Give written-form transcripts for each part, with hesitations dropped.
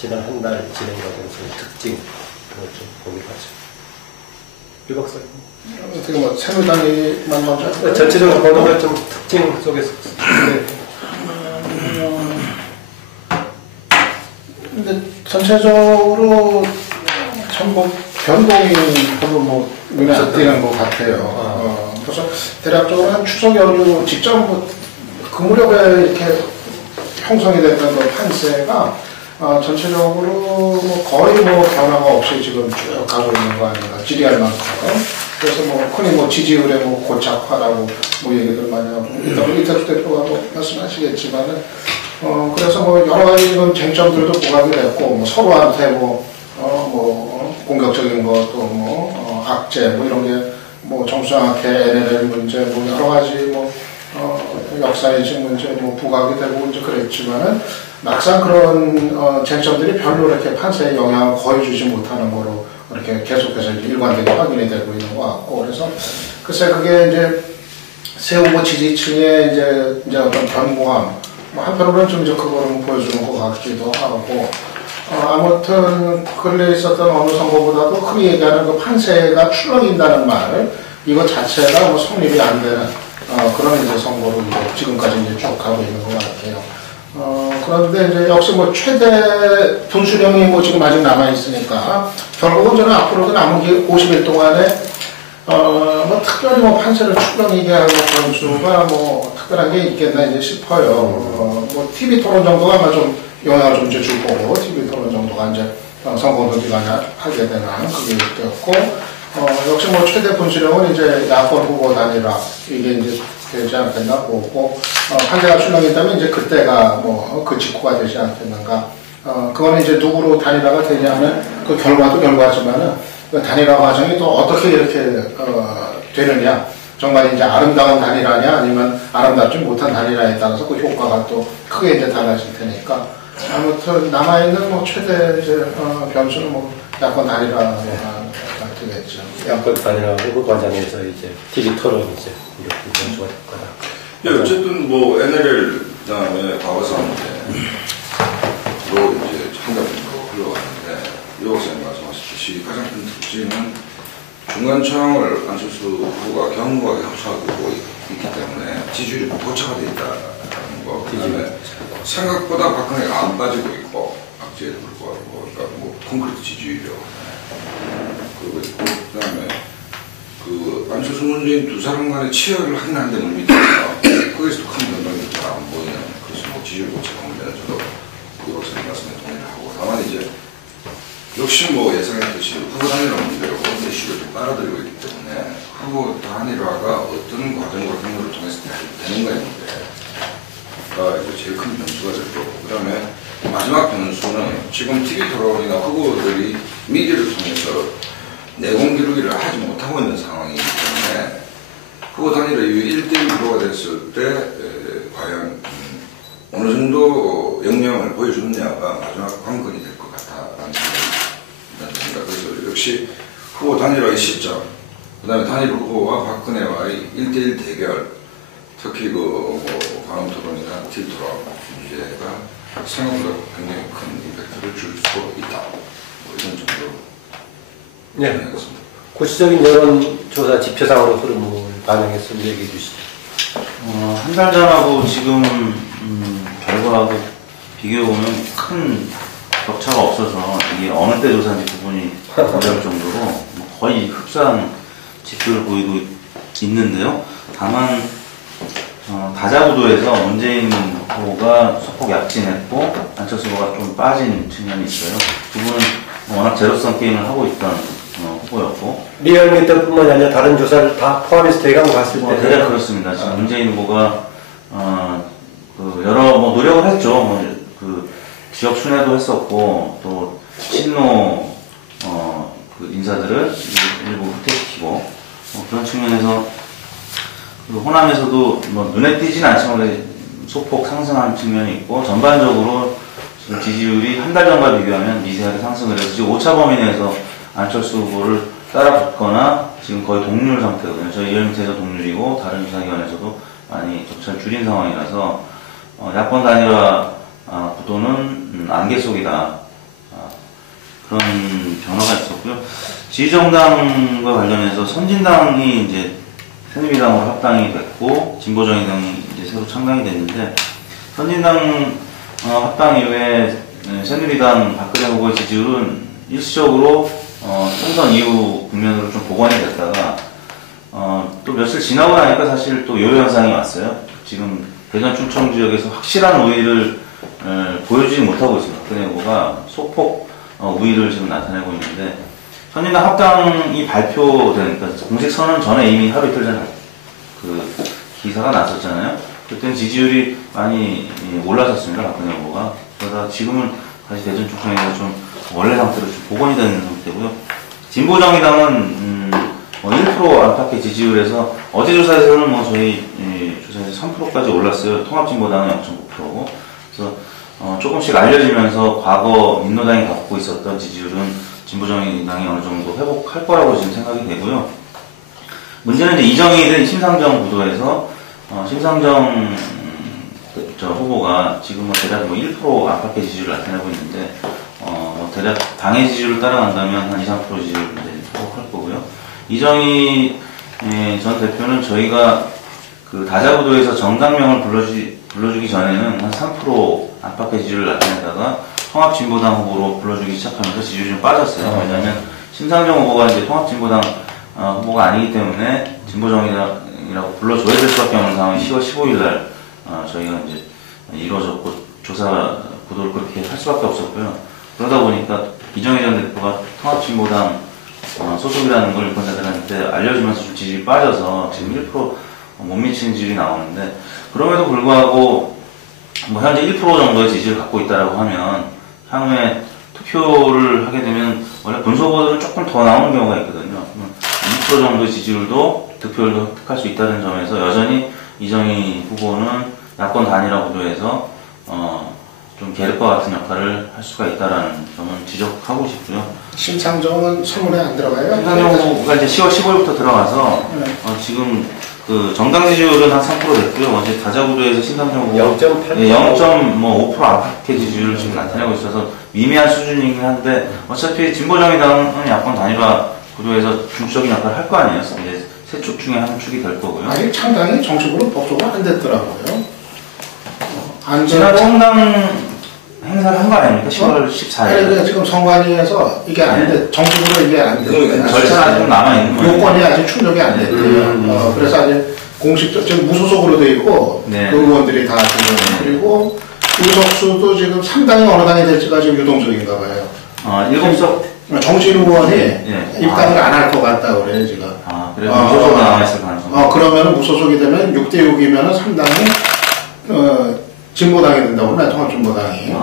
지난 한 달 진행된 특징 좀 보기로 하죠. 유 박사님. 어떻게 뭐 새누리당이만 먼저. 전체적으로 보는 것 좀 특징 속에서. 네. 근데 전체적으로 전부 변동이 별로 뭐 눈에 안 띄는 것 같아요. 그래서 대략적으로 한 추석 연휴 직전부터 그 무렵에 이렇게 형성이 됐던 그 판세가 전체적으로 뭐 거의 뭐 변화가 없이 지금 쭉 가고 있는 거 아닌가, 지리할 만큼. 그래서 뭐 흔히 뭐 지지율의 뭐 고착화라고 뭐 얘기들 많이 하고, 일단 이태수 대표가 뭐 말씀하시겠지만은, 그래서 뭐 여러 가지 지금 쟁점들도 부각이 됐고, 뭐 서로한테 공격적인 것도 뭐, 악재 뭐 이런 게 뭐 정수영학회, NLL 문제, 뭐 여러 가지 뭐, 역사인식 문제 뭐 부각이 되고 이제 그랬지만은, 막상 그런 쟁점들이 별로 이렇게 판세에 영향을 거의 주지 못하는 거로 이렇게 계속해서 이제 일관되게 확인이 되고 있는 것 같고, 그래서 글쎄 그게 이제 새 후보 지지층의 이제 어떤 변모함, 뭐 한편으로는 좀 이제 그거를 보여주는 것 같기도 하고, 아무튼 근래에 있었던 어느 선거보다도 흔히 얘기하는 그 판세가 출렁인다는 말, 이거 자체가 뭐 성립이 안 되는 그런 이제 선거로 이제 지금까지 이제 쭉 가고 있는 것 같아요. 그런데 이제 역시 뭐 최대 분수령이 뭐 지금 아직 남아있으니까, 결국은 저는 앞으로도 남은 50일 동안에, 뭐 특별히 뭐 판세를 출렁이게 할 변수가 뭐 특별한 게 있겠나 이제 싶어요. 뭐 TV 토론 정도가 아마 좀 영향을 좀 이제 줄 거고, TV 토론 정도가 이제 선거 논의가 하게 되는 그게 있겠고, 역시 뭐 최대 분수령은 이제 야권 후보 단일화, 이게 이제 되지 않겠나 보고, 판세가 출렁인다면 이제 그때가 뭐 그 직후가 되지 않겠는가. 그거는 이제 누구로 단일화가 되냐는 그 결과도 결과지만은 그 단일화 과정이 또 어떻게 이렇게 되느냐. 정말 이제 아름다운 단일화냐 아니면 아름답지 못한 단일화에 따라서 그 효과가 또 크게 이제 달라질 테니까. 아무튼 남아있는 뭐 최대 이제 변수는 뭐 야권 단일화가 되겠죠. 야권 단일화 후보 과정에서 이제 TV 토론 이제 이렇게 변수가 될 거다. 예, 어쨌든 뭐 NLL 그다음에 과거사인데 로 이제 한 달 정도 흘러가는데, 유 박사님 말씀하셨듯이 가장 큰 특징은 중간청을 안철수 후보가 경무하게 합수하고 있기 때문에 지지율이 고착화 되어 있다는 거. 그다음에 생각보다 박근혜가 안 빠지고 있고, 악재에도 불구하고, 그러니까 뭐 콘크리트 지지율이요. 그다음에 그 안철수 문재인 두 사람 간의 치열을 한데 못 믿다가 거기서도 큰 변동이 잘 안 보이는, 그래서 뭐 지지율 고착화 문제는 저도 그 박사님 말씀에 동의를 하고, 다만 이제 역시 뭐 예상했듯이 후보 단일화 문제로 이슈를 좀 빨아들이고 있기 때문에 후보 단일화가 어떤 과정과 경로를 통해서 되는가의 문제가 이제 제일 큰 변수가 될 거고, 그 다음에 마지막 변수는 지금 TV 토론이나 후보들이 미디어를 통해서 내공 기록을 하지 못하고 있는 상황이기 때문에 후보 단일화 이후 1대1 구도가 됐을 때 과연 어느 정도 역량을 보여주느냐가 마지막 관건이 될 것 같다라는 생각이 듭니다. 그래서 역시 후보 단일화의 시점, 그 다음에 단일 후보와 박근혜와의 1대1 대결, 특히 그 방음 토론이나 딜 토론 문제가 생각보다 굉장히 큰 임팩트를 줄 수 있다. 뭐 이런 정도로 하겠습니다. 구체적인 여론조사 지표상으로 흐름을 반영해서 얘기해 주시죠. 한 달 전하고 지금 결과하고 비교해보면 큰 격차가 없어서 이게 어느 때 조사인지 구분이 어려울 정도로 거의 흡사한 지표를 보이고 있는데요. 다만 다자구도에서 문재인 후보가 소폭 약진했고 안철수 후보가 좀 빠진 측면이 있어요. 두 분은 워낙 제로성 게임을 하고 있던 후보였고, 리얼미터뿐만 아니라 다른 조사를 다 포함해서 대강 봤을 때 네, 그렇습니다. 지금 문재인 후보가 여러 노력을 했죠. 그 지역 순회도 했었고, 또 친노 그 인사들을 일부 후퇴시키고, 그런 측면에서 그 호남에서도 눈에 띄진 않지만 소폭 상승한 측면이 있고, 전반적으로 지금 지지율이 한 달 전과 비교하면 미세하게 상승을 해서 지금 오차 범위 내에서 안철수 후보를 따라붙거나 지금 거의 동률 상태거든요. 저희 리얼미터에서 동률이고 다른 조사기관에서도 많이 격차를 줄인 상황이라서 야권 단일화 구도는 안개 속이다. 그런 변화가 있었고요. 지지정당과 관련해서 선진당이 이제 새누리당으로 합당이 됐고 진보정의당이 이제 새로 창당이 됐는데 선진당 합당 이후에 새누리당 박근혜 후보의 지지율은 일시적으로 총선 이후 국면으로 좀 복원이 됐다가 또 며칠 지나고 나니까 사실 또 요요 현상이 왔어요. 지금 대전 충청 지역에서 확실한 우위를 보여주지 못하고 있습니다. 박근혜 후보가 소폭 우위를 지금 나타내고 있는데 선진당 합당이 발표되니까 공식 선언 전에 이미 하루 이틀 전에 그 기사가 났었잖아요. 그때는 지지율이 많이 올라섰습니다. 박근혜 후보가. 그러다 지금은 다시 대전 충청에서 좀 원래 상태로 좀 복원이 되는 상태고요. 진보정의당은 1% 안팎의 지지율에서 어제 조사에서는 뭐 저희 조사에서 3%까지 올랐어요. 통합진보당은 0.9%고. 그래서 조금씩 알려지면서 과거 민노당이 갖고 있었던 지지율은 진보정의당이 어느 정도 회복할 거라고 지금 생각이 되고요. 문제는 이제 이정희 대 심상정 구도에서 심상정 후보가 지금 대략 1% 안팎의 지지율을 나타내고 있는데 대략 당의 지지율을 따라간다면 한 2, 3% 지지율을 회복할 거고요. 이정희 전 대표는 저희가 그 다자구도에서 정당명을 불러주기 전에는 한 3% 안팎의 지지율을 나타내다가 통합진보당 후보로 불러주기 시작하면서 지지율이 좀 빠졌어요. 왜냐하면 심상정 후보가 이제 통합진보당 후보가 아니기 때문에 진보정의당이라고 불러줘야 될 수밖에 없는 상황이 10월 15일 날 저희가 이제 이루어졌고 조사 구도를 그렇게 할 수밖에 없었고요. 그러다 보니까 이정희 전 대표가 통합진보당 소속이라는 걸 유권자들한테 알려주면서 좀 지지율이 빠져서 지금 1%못 미치는 지지율이 나오는데 그럼에도 불구하고 뭐 현재 1% 정도의 지지를 갖고 있다라고 하면 향후에 투표를 하게 되면 원래 본소보다는 조금 더 나오는 경우가 있거든요. 2% 정도의 지지율도 득표율도 획득할 수 있다는 점에서 여전히 이정희 후보는 야권 단일화 구도에서 좀 계륵과 같은 역할을 할 수가 있다라는 점은 지적하고 싶고요. 심상정은 선물에 안 들어가요? 심상정 후보가 이제 10월 15일부터 들어가서 지금 그 정당 지지율은 한 3% 됐고요. 어제 다자구도에서 심상정 후보 0.5% 안팎의 지지율을 지금 나타내고 있어서 미미한 수준이긴 한데 어차피 진보정의당은 야권 단일화 구도에서 중추적인 역할을 할 거 아니에요. 이제 세 축 중에 한 축이 될 거고요. 아직 창당이 정식으로 법조가 안 됐더라고요. 지난 창당 행사를 한 거 아닙니까? 10월 14일. 그러니까 지금 선관위에서 이게 안 돼, 정식으로 이게 안 돼. 절차가 아직 남아있는 거예요. 요건이 아직 충족이 안 됐대요. 그래서 아직 공식적, 지금 무소속으로 돼 있고, 네. 그 의원들이 다 지금, 그리고 의석수도 지금 3당이 어느 당이 될지가 지금 유동적인가 봐요. 7석. 정진 의원이 네. 입당을 안 할 것 같다고 그래요, 지금. 그래서 무소속으로 남아있을 가능성. 그러면은 무소속이 되면 6대6이면은 3당이, 진보당이 된다고 그러나 통합진보당이.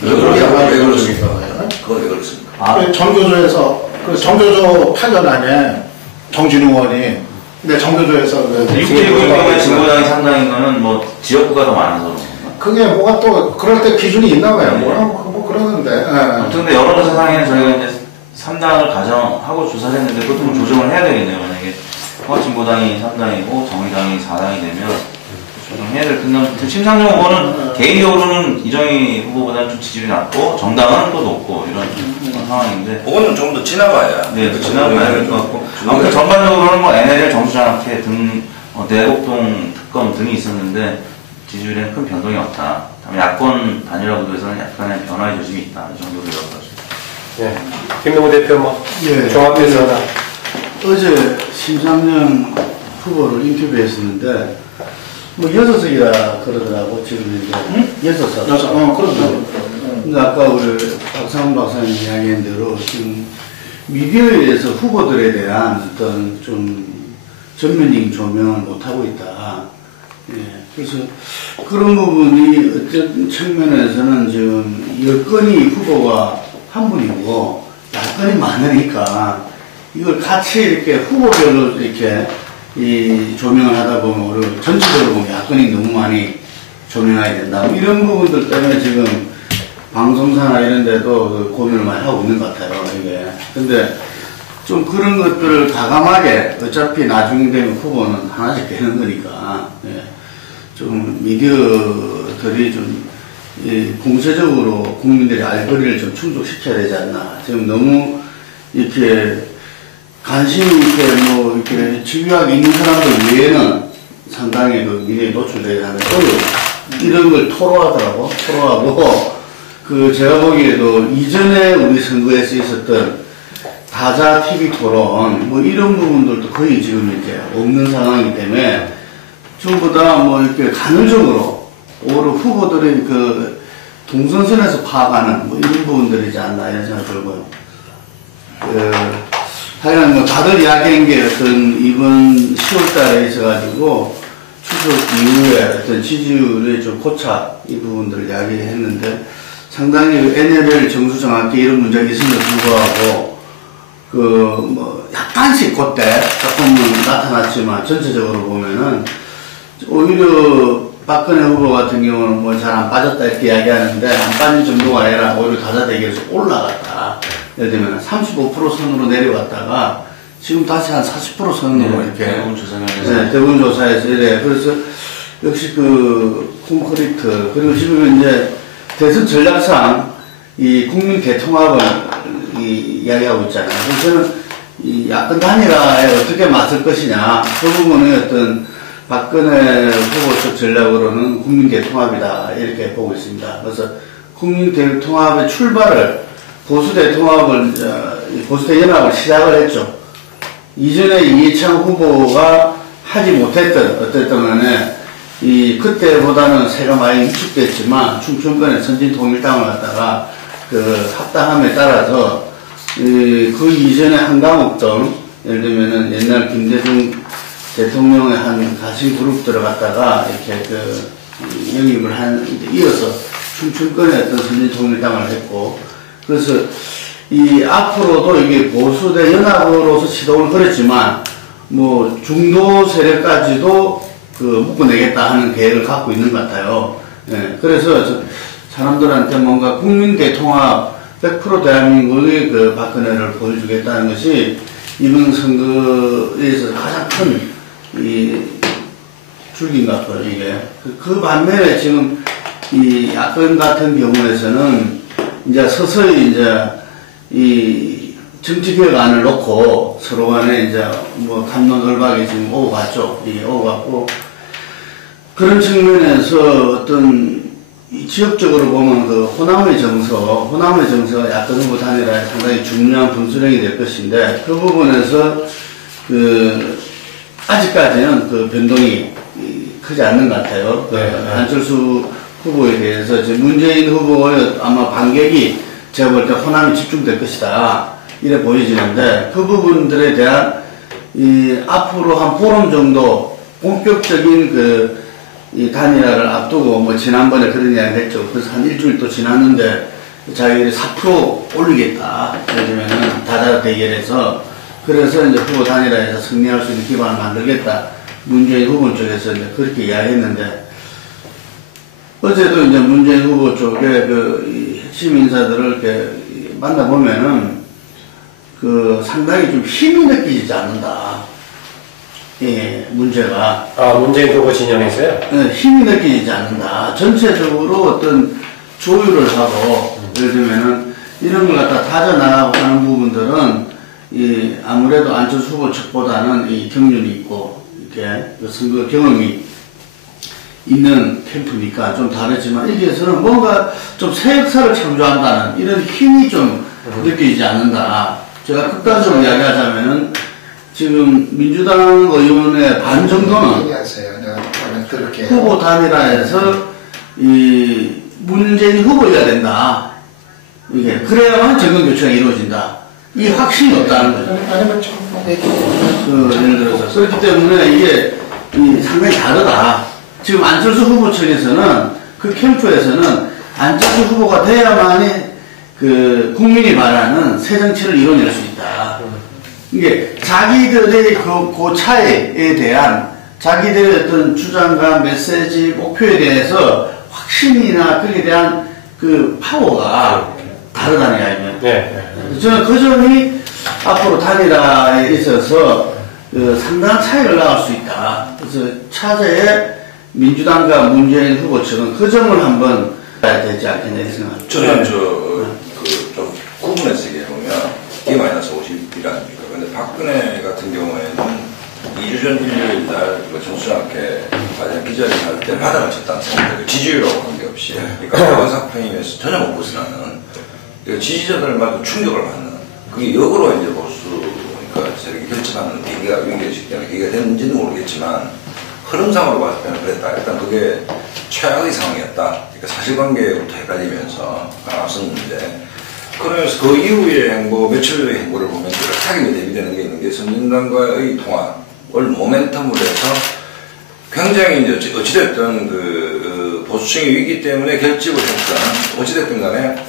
그렇게 아마 유동적인가 봐요. 그건 왜 그렇습니까? 정교조에서, 그 정교조 파견 안에 정진 의원이, 근데 정교조에서 6대6의 진보당이 상당인 거는 뭐 지역구가 더 많아서. 그게 뭐가 또 그럴 때 기준이 있나 봐요. 뭐 그러는데. 아무튼 근데 여론조사상에는 저희가 이제 3당을 가정하고 조사를 했는데 그것도 좀 조정을 해야 되겠네요. 만약에 통합진보당이 3당이고 정의당이 4당이 되면 조정해야 될 텐데 심상정 후보는 개인적으로는 이정희 후보보다는 좀 지지율이 낮고 정당은 또 높고 이런 상황인데 그거는 좀 더 지나봐야. 네, 지나봐야 될 것 같고 아무튼 전반적으로는 뭐 NLL 정수장학회 등 내곡동 특검 등이 있었는데 지지율에는 큰 변동이 없다. 다만 야권 단일화 구도에서는 약간의 변화의 조짐이 있다. 이 정도로 이어가죠. 예. 김동호 대표 뭐 예. 종합해서 하나. 어제 심상정 후보를 인터뷰했었는데 뭐 6석이라 그러더라고 지금 이제 6석. 그렇죠. 근데 아까 우리 박상훈 박사님 이야기한 대로 지금 미디어에서 후보들에 대한 어떤 좀 전면적인 조명을 못하고 있다. 예. 그래서 그런 부분이 어떤 측면에서는 지금 여건이 후보가 한 분이고 야권이 많으니까 이걸 같이 이렇게 후보별로 이렇게 이 조명을 하다 보면 우리 전체적으로 보면 야권이 너무 많이 조명해야 된다. 이런 부분들 때문에 지금 방송사나 이런 데도 고민을 많이 하고 있는 것 같아요, 이게. 근데 좀 그런 것들을 과감하게 어차피 나중에 되면 후보는 하나씩 되는 거니까, 예. 좀 미디어들이 좀 공세적으로 국민들의 알 권리를 좀 충족시켜야 되지 않나. 지금 너무 이렇게 관심 있게 뭐 이렇게 집요하게 있는 사람들 외에는 상당히 그 미래에 노출되지 않는 이런 걸 토로하더라고. 토로하고 그 제가 보기에도 이전에 우리 선거에서 있었던 다자 TV 토론 뭐 이런 부분들도 거의 지금 이제 없는 상황이기 때문에 전부 다 뭐 이렇게 간헐적으로 오히려 후보들의 그 동선선에서 파악하는 뭐 이런 부분들이지 않나 이런 생각이 들고요. 하여간 뭐 다들 이야기한 게 어떤 이번 10월 달에 있어가지고 추석 이후에 어떤 지지율의 좀 고착 이 부분들을 이야기했는데 상당히 NLL 정수 정확히 이런 문제가 있음에도 불구하고 그 뭐 약간씩 그때 조금은 나타났지만 전체적으로 보면은 오히려 박근혜 후보 같은 경우는 뭐 잘 안 빠졌다 이렇게 이야기하는데 안 빠진 정도가 아니라 오히려 다자 대결에서 올라갔다. 예를 들면 35% 선으로 내려갔다가 지금 다시 한 40% 선으로 이렇게 대부분 조사에서 이래. 그래서 역시 그 콘크리트 그리고 지금 이제 대선 전략상 이 국민 대통합을 이야기하고 있잖아요. 그래서 저는 이 야권 단일화에 어떻게 맞설 것이냐 그 부분의 어떤 박근혜 후보 쪽 전략으로는 국민 대통합이다 이렇게 보고 있습니다. 그래서 국민 대통합의 출발을 보수 대통합을 보수 대연합을 시작을 했죠. 이전에 이해창 후보가 하지 못했던 어쨌든 간에 이 그때보다는 세가 많이 위축됐지만 충청권의 선진통일당을 갖다가 그 합당함에 따라서 그 이전에 한강옥등 예를 들면은 옛날 김대중 대통령의 한 가신 그룹 들어갔다가 이렇게 그 영입을 한 이어서 충청권의 어떤 선진통일당을 했고 그래서 이 앞으로도 이게 보수 대 연합으로서 시도를 걸었지만 뭐 중도 세력까지도 그 묶어내겠다 하는 계획을 갖고 있는 것 같아요. 예, 그래서 사람들한테 뭔가 국민 대통합 100% 대한민국의 그 박근혜를 보여주겠다는 것이 이번 선거에서 가장 큰 이 줄기인 것 같아요, 이게. 그 반면에 지금 이 야권 같은 경우에서는 이제 서서히 이제 이 정치개혁안을 놓고 서로 간에 이제 뭐 담론을박이 지금 오고 갔죠. 이 오고 갔고 그런 측면에서 어떤 이 지역적으로 보면 그 호남의 정서가 야권 후보 단일화에 상당히 중요한 분수령이 될 것인데 그 부분에서 그 아직까지는 그 변동이 크지 않는 것 같아요. 그 안철수 후보에 대해서 지금 문재인 후보의 아마 반격이 제가 볼 때 호남이 집중될 것이다. 이래 보여지는데 그 부분들에 대한 이 앞으로 한 보름 정도 본격적인 이 단일화를 앞두고 뭐 지난번에 그런 이야기 했죠. 그래서 한 일주일 또 지났는데 자기들이 4% 올리겠다. 예를 들면은 다자 대결에서 그래서 이제 후보 단일화에서 승리할 수 있는 기반을 만들겠다. 문재인 후보 쪽에서 이제 그렇게 이야기했는데 어제도 이제 문재인 후보 쪽에 그 핵심 인사들을 이렇게 만나보면은 그 상당히 좀 힘이 느끼지 않는다. 예, 문제가. 아, 문재인 후보 진영에서요? 네, 힘이 느끼지 않는다. 전체적으로 어떤 조율을 하고, 예를 들면은 이런 걸 갖다 다져나가고 하는 부분들은 이 아무래도 안철수 후보 측보다는 이 경륜이 있고, 이렇게 그 선거 경험이 있는 캠프니까 좀 다르지만 여기에서는 뭔가 좀 새 역사를 창조한다는 이런 힘이 좀 느끼지 않는다. 제가 극단적으로 이야기하자면은 지금 민주당 의원의 반 정도는 후보 단일화에서 이 문재인 후보여야 된다. 이게 그래야만 정권 교체가 이루어진다. 이 확신이 없다는 거죠. 예를 들어서 그렇기 때문에 이게 상당히 다르다. 지금 안철수 후보 측에서는 그 캠프에서는 안철수 후보가 돼야만이 그 국민이 말하는 새 정치를 이뤄낼 수 있다. 이게 자기들의 그 차이에 대한 자기들의 어떤 주장과 메시지, 목표에 대해서 확신이나 그에 대한 그 파워가 다르다는 이야기예요. 네. 저는 그 점이 앞으로 단일화에 있어서 상당한 차이를 나올 수 있다. 그래서 차제에 민주당과 문재인 후보 측은 그 점을 한번 해야 되지 않겠냐 이렇게 생각합니다. 저는 좀 구분해서 얘기해보면 D-50일 아닙니까? 근데 박근혜 같은 경우에는 2주 전 일요일 날 정수장학회 기자회견 할 때 바닥을 쳤다는 생각이 지지율하고 관계없이 그러니까 박원사 프레임에서 전혀 못 벗어나는 지지자들마다 충격을 받는 그게 역으로 이제 보수 그러니까 세력이 결집하는 계기가 연결식 때문에 계기가 됐는지는 모르겠지만 흐름상으로 봤을 때는 그랬다. 일단 그게 최악의 상황이었다. 그러니까 사실관계부터 헷갈리면서 앞섰는데 그러면서 그 이후의 행보, 며칠 전의 행보를 보면 뚜렷하게 대비되는 게 있는 게 선진당과의 통합을 모멘텀으로 해서 굉장히 이제 어찌됐든 그 보수층의 위기 때문에 결집을 했던 어찌됐든 간에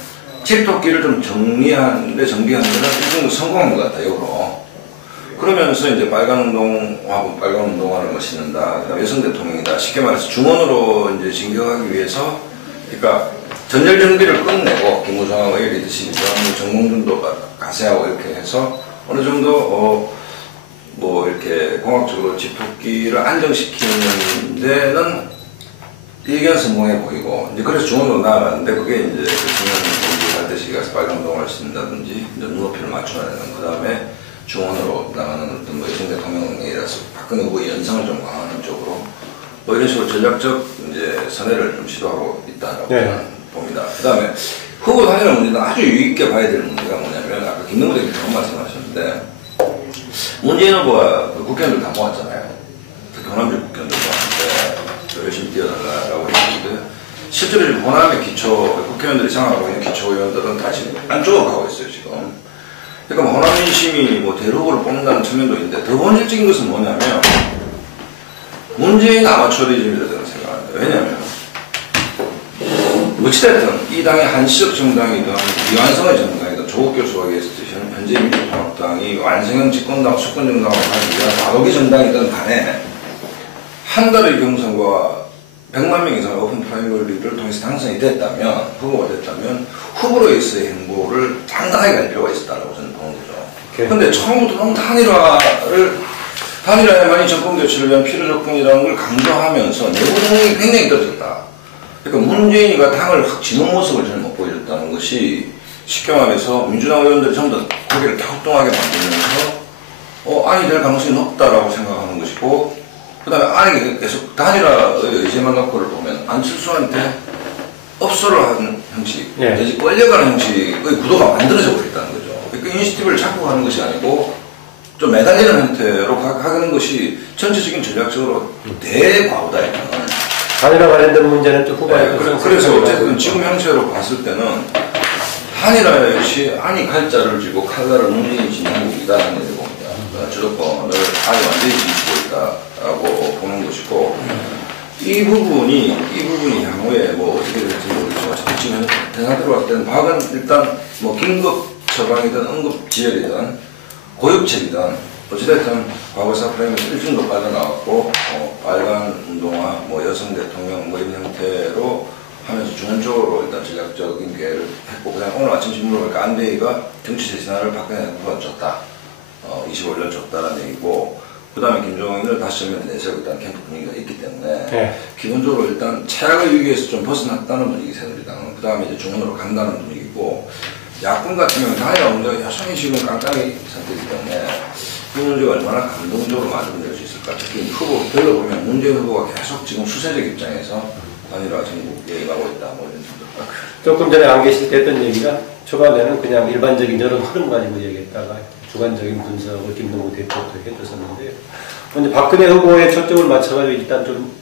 틱톡기를 좀 정비하는 데는 일정 성공한 것 같아요, 역으로. 그러면서 이제 빨간운동하고 빨간운동화를 뭐 신는다, 그다음에 여성 대통령이다. 쉽게 말해서 중원으로 이제 진격하기 위해서, 그러니까 전열 정비를 끝내고 김무성의 리더십이죠, 정몽준도 가세하고 이렇게 해서 어느 정도 뭐 이렇게 공학적으로 집토끼를 안정시키는 데는 일견 성공해 보이고 이제 그래서 중원으로 나아갔는데 그게 이제 그 중원 할 때 시기가서 빨간운동화를 신다든지 눈높이를 맞춰내는 그 다음에 중원으로 나가는 어떤 뭐 여성 대통령이라서 박근혜 후보의 연상을 좀 강화하는 쪽으로 뭐 이런 식으로 전략적 이제 선회를 좀 시도하고 있다라고 저는 봅니다. 그 다음에 후보 단일화 문제는 아주 유익게 봐야 될 문제가 뭐냐면 아까 김동구 대표님 그런 말씀하셨는데 문재인 후보가 그 국회의원들 다 모았잖아요. 특히 호남지 국회의원들 모았는데 열심히 뛰어달라고 했는데 실제로 지금 호남의 기초 국회의원들이 생각하고 있는 기초의원들은 다 지금 안쪽으로 가고 있어요 지금. 그러니까 뭐 호남 민심이 뭐 대후보를 뽑는다는 측면도 있는데 더 본질적인 것은 뭐냐면 문재인 아마추어리즘이라고 저는 생각합니다. 왜냐하면 어찌됐든 이 당이 한시적 정당이든 미완성의 정당이든 조국 교수가 계셨듯이 현재 민주통합당이 완성형 집권당 수권정당으로 가기 위한 과도기 정당이든 간에 한 달의 경선과 100만 명 이상의 오픈 프라이머리를 통해서 당선이 됐다면, 후보가 됐다면 후보로서의 행보를 당당하게 갈 필요가 있었다고 저는 보는 거죠. 그런데 처음부터 너무 단일화야만이 정권 교체를 위한 필요 조건이라는 걸 강조하면서 내부 동력이 굉장히 떨어졌다. 그러니까 문재인이가 당을 확 지는 모습을 저는 못 보여줬다는 것이 쉽게 말해서 민주당 의원들이 전부 다 고개를 격동하게 만들면서 아니 될 가능성이 높다라고 생각하는 것이고 그 다음에 아니 계속 단일화의 의제만 놓고를 보면 안철수한테 업소를 하는 형식, 내지 끌려가는 형식의 구도가 만들어져 버렸다는 거죠. 그러니까 이니시티브를 자꾸 하는 것이 아니고 좀 매달리는 형태로 가는 것이 전체적인 전략적으로 대과오다 이거는. 단일화 관련된 문제는 좀 후반에 그래서 어쨌든 지금 형태로 봤을 때는 한일화 역시 아니 칼자를 쥐고 칼날을 문재인이 지니는 것이다라는 얘기를 봅니다. 주도권을 아니 완전히 지니고 있다라고 보는 것이고 이 부분이 향후에 뭐 어떻게 될지 모르겠지만 지금 대상으로 봤을 때는 박은 일단 뭐 긴급 처방이든 응급 지혈이든 고육책이든 어찌됐든 과거사 프레임에서 일중도 빠져나왔고 빨간 운동화, 뭐 여성 대통령 뭐 이런 형태로 하면서 중원적으로 일단 전략적인 기회를 했고 그다음 오늘 아침 신문을 보니까 안대희가 정치 재신화를 박근혜 후보가 줬다. 25년 줬다라는 얘기고 그 다음에 김종인을 다시 정면에 내세우고 있다는 캠프 분위기가 있기 때문에 기본적으로 일단 최악의 위기에서 좀 벗어났다는 분위기 새누리당은 그 다음에 이제 중원으로 간다는 분위기고 야권 같은 경우는 단일화 문제가 여전히 지금 깡깡이 상태이기 때문에 이 문제가 얼마나 감동적으로 만들어낼 수 있을까. 특히 후보별로 보면 문재인 후보가 계속 지금 수세적 입장에서 단일화 전국 얘기하고 있다. 뭐 이런 생각. 조금 전에 안 계실 때 했던 얘기가 초반에는 그냥 일반적인 여론 흐름 가지고 얘기했다가 주관적인 분석을 김동구 대표도 해줬었는데요. 먼저 박근혜 후보에 초점을 맞춰가지고 일단 좀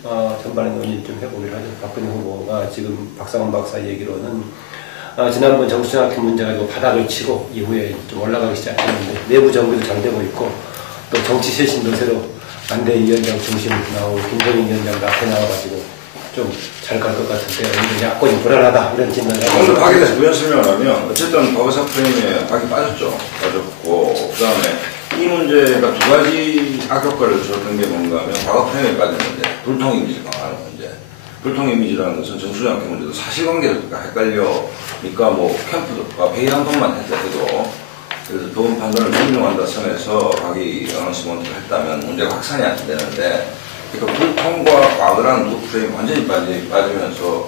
전반에 논의를 좀 해보기로 하죠. 박근혜 후보가 지금 박상원 박사 얘기로는 지난번 정수장학회 문제 가지고 바닥을 치고 이후에 좀 올라가기 시작했는데 내부 정비도 잘 되고 있고 또 정치 쇄신도 새로 안대희 위원장 중심으로 나오고 김정인 위원장도 앞에 나와가지고 좀 잘 갈 것 같은데 오늘 야권이 불안하다 이런 진단을 오늘 박에 대해서 부연 설명을 하면 어쨌든 과거사 프레임에 박이 빠졌죠. 빠졌고 그 다음에 이 문제가 두 가지 악효과를 줬던 게 뭔가 하면 과거 프레임에 빠졌는데 불통 이미지를 강화하는 문제. 불통 이미지라는 것은 정수장학회 문제도 사실관계가 헷갈려니까 뭐 캠프가 회의 한 번만 해도 그래서 좋은 판단을 존중한다 선에서 박이 어나운스먼트를 했다면 문제가 확산이 안 되는데 그러니까 불통과 과거라는 두 프레임 완전히 빠지면서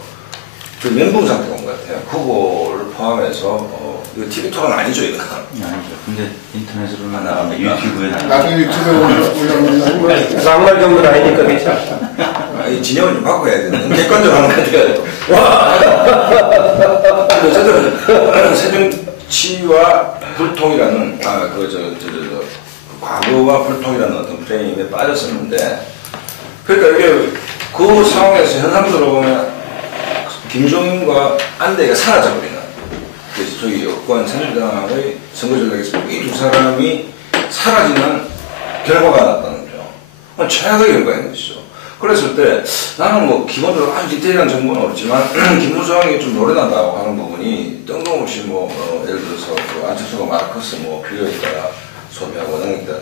그 멘붕 상태가 온 것 같아요. 후보를 포함해서 이거 TV 토론 아니죠 이거? 아니죠. 근데 인터넷으로는 나갑니다. 유튜브에 나갑니다. 나중에 유튜브에 올려놓는 막말 정도는 아니니까 괜찮아. 이 진영을 좀 바꿔야 되는 객관적으로 하는 거죠. 와! 어쨌든 새정치와 불통이라는 그 과거와 불통이라는 어떤 프레임에 빠졌었는데, 그러니까 이게 그 상황에서 현상적으로 보면 김종인과 안대가 사라져버리는, 그래서 저희 여권 새누리당의 선거 전략에서 이 두 사람이 사라지는 결과가 나왔다는 거죠. 최악의 결과인 것이죠. 그랬을 때 나는 뭐 기본적으로 아주 디테일한 정보는 없지만 김무성이 좀 노련하다고 하는 부분이 뜬금없이 예를 들어서 그 안철수가 마르크스 필요에 따라 소비하고 능력에 따라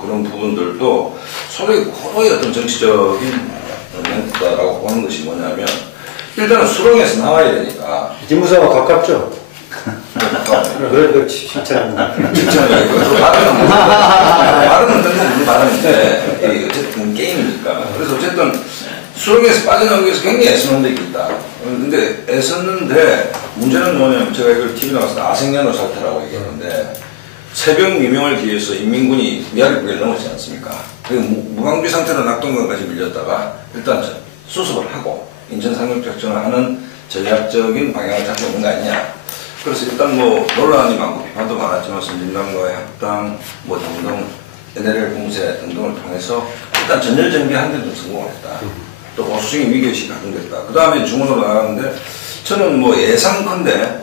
그런 부분들도 소위 고도의 어떤 정치적인 멘트다라고 보는 것이 뭐냐면, 일단은 수렁에서 나와야 되니까. 김무성과 가깝죠? 그걸 칭찬합니다. 말은 뜬금없는 발언인데 어쨌든 게임이니까. 그래서 어쨌든 수렁에서 빠져나오기 위해서 굉장히 애쓰는 데 있다. 근데 애썼는데 문제는 뭐냐면, 제가 이걸 TV 나가서 아생년호 사태라고 얘기했는데, 새벽 미명을 기해서 인민군이 미아리국에 넘었지 않습니까? 그리고 무방비 상태로 낙동강까지 밀렸다가 일단 수습을 하고 인천 상륙작전을 하는 전략적인 방향을 잡고 있는 거 아니냐. 그래서 일단 논란이 많고 비판도 많았지만 선진당과의 합당 등등 NLL 공세 등등을 통해서 일단 전열 정비하는 데도 성공을 했다. 또 보수적인 위기의식이 가중됐다. 그 다음에 중원으로 나가는데, 저는 예상컨대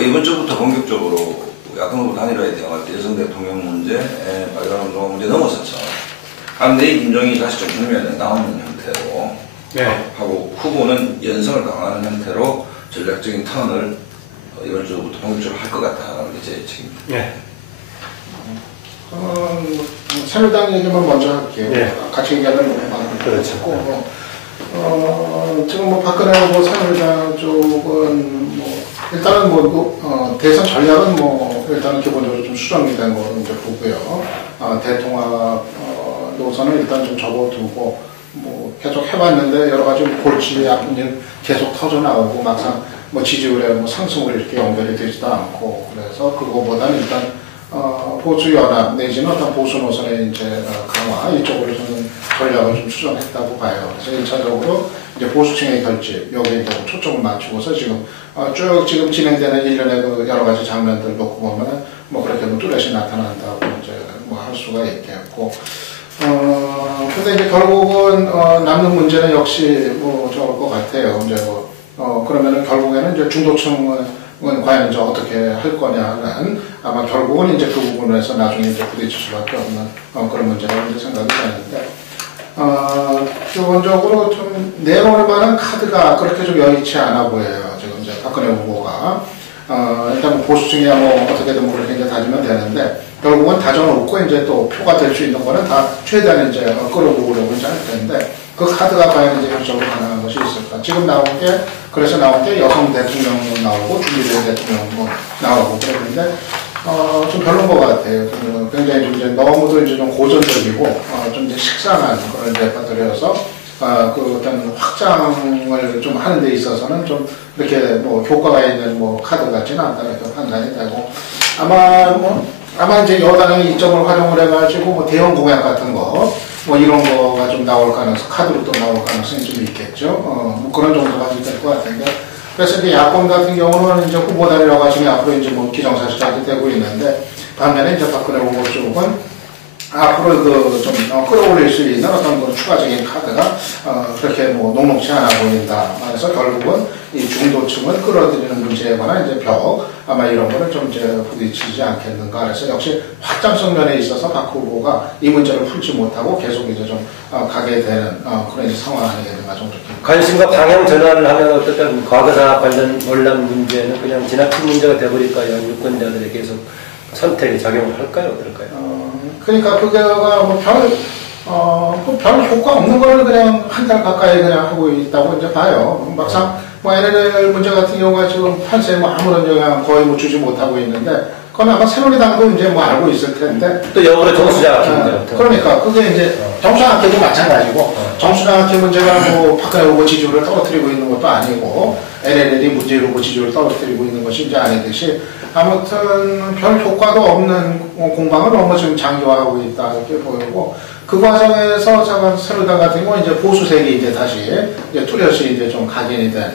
이번 주부터 본격적으로 야권 후보 단일화에 대한 여성 대통령 문제, 빨간 운동화 문제 넘어서서 안대희 김정희 다시 좀 국면에 나오는 형태로 하고, 후보는 연성을 강화하는 형태로 전략적인 턴을 이번 주부터 본격적으로 할 것 같다는 게 제 예측입니다. 네. 새누리당 얘기만 먼저 할게요. 네. 같이 얘기하면 많은 그렇죠. 지금 박근혜 후보 새누리당 쪽은 일단은 대선 전략은 일단은 기본적으로 좀 수정이 된 거 이제 보고요. 대통합 노선을 일단 좀 접어두고 계속 해봤는데 여러 가지 골치 아픈 일 계속 터져 나오고 막상 지지율에 상승으로 이렇게 연결이 되지도 않고, 그래서 그거보다는 일단 보수 연합 내지는 어떤 보수 노선의 이제 강화 이쪽으로 저는 전략을 좀 수정했다고 봐요. 그래서 1차적으로 이제 보수층의 결집 여기에 초점을 맞추고서 지금 쭉 지금 진행되는 일련의 그 여러 가지 장면들 놓고 보면은 그렇게 뚜렷이 나타난다고 이제 할 수가 있겠고, 근데 이제 결국은 남는 문제는 역시 저럴 것 같아요. 이제 그러면은 결국에는 이제 중도층은 과연 이제 어떻게 할 거냐는 아마 결국은 이제 그 부분에서 나중에 이제 부딪힐 수밖에 없는 그런 문제라고 이제 생각이 되는데, 기본적으로 좀 내놓을 만한 카드가 그렇게 좀 여의치 않아 보여요. 지금 이제 박근혜 후보가 일단 보수층이야 어떻게든 그렇게 이제 다지면 되는데, 결국은 다져놓고 이제 또 표가 될 수 있는 거는 다 최대한 이제 끌어모으려고 이제 할 텐데, 그 카드가 과연 이제 현실적으로 가능한 것이 있을까? 지금 나온 게 여성 대통령도 나오고 주기대 대통령도 나오고 그랬는데 좀 별론 것 같아요. 굉장히 좀 이제 너무도 이제 좀 고전적이고 좀 이제 식상한 그런 대파들이어서 그 어떤 확장을 좀 하는 데 있어서는 좀 이렇게 효과가 있는 카드 같지는 않다 이렇게 판단이 되고, 아마 이제 여당의 이점을 활용을 해가지고 대형 공약 같은 거 이런 거가 좀 나올 가능성, 카드로 또 나올 가능성이 좀 있겠죠. 그런 정도가 될 것 같은데, 그래서 이제 야권 같은 경우는 이제 후보단일 여가지고 앞으로 이제 기정사실화가 되고 있는데, 반면에 이제 박근혜 후보 쪽은 앞으로 좀 끌어올릴 수 있는 어떤 추가적인 카드가 그렇게 녹록치 않아 보인다. 그래서 결국은 이 중도층을 끌어들이는 문제에 관한 이제 벽, 아마 이런 거는 좀 이제 부딪히지 않겠는가. 그래서 역시 확장성 면에 있어서 박 후보가 이 문제를 풀지 못하고 계속 이제 좀 가게 되는 그런 이제 상황 아니겠는가 좀 그렇게. 관심과 방향 전환을 하면 어떻든 과거사 관련 논란 문제는 그냥 지나친 문제가 돼버릴까요? 유권자들이 계속 선택에 작용을 할까요? 어떨까요? 그러니까 그거가 별 효과 없는 거를 그냥 한 달 가까이 그냥 하고 있다고 이제 봐요. 막상 뭐 NLL 문제 같은 경우가 지금 판세에 뭐 아무런 영향 거의 뭐 주지 못하고 있는데, 그건 아마 새누리당도 이제 뭐 알고 있을 텐데. 또 역으로 정수장학회. 그러니까 그게 이제 정수장학회도 마찬가지고, 정수장학회 문제가 뭐 박근혜 후보 지지율을 떨어뜨리고 있는 것도 아니고, NLL이 문재인 후보 지지율을 떨어뜨리고 있는 것이 이제 아니듯이, 아무튼 별 효과도 없는 공방을 너무 지금 장기화하고 있다 이렇게 보이고, 그 과정에서 제가 새누리당 같은 경우는 이제 보수색이 이제 다시 이제 뚜렷이 이제 좀 각인이 된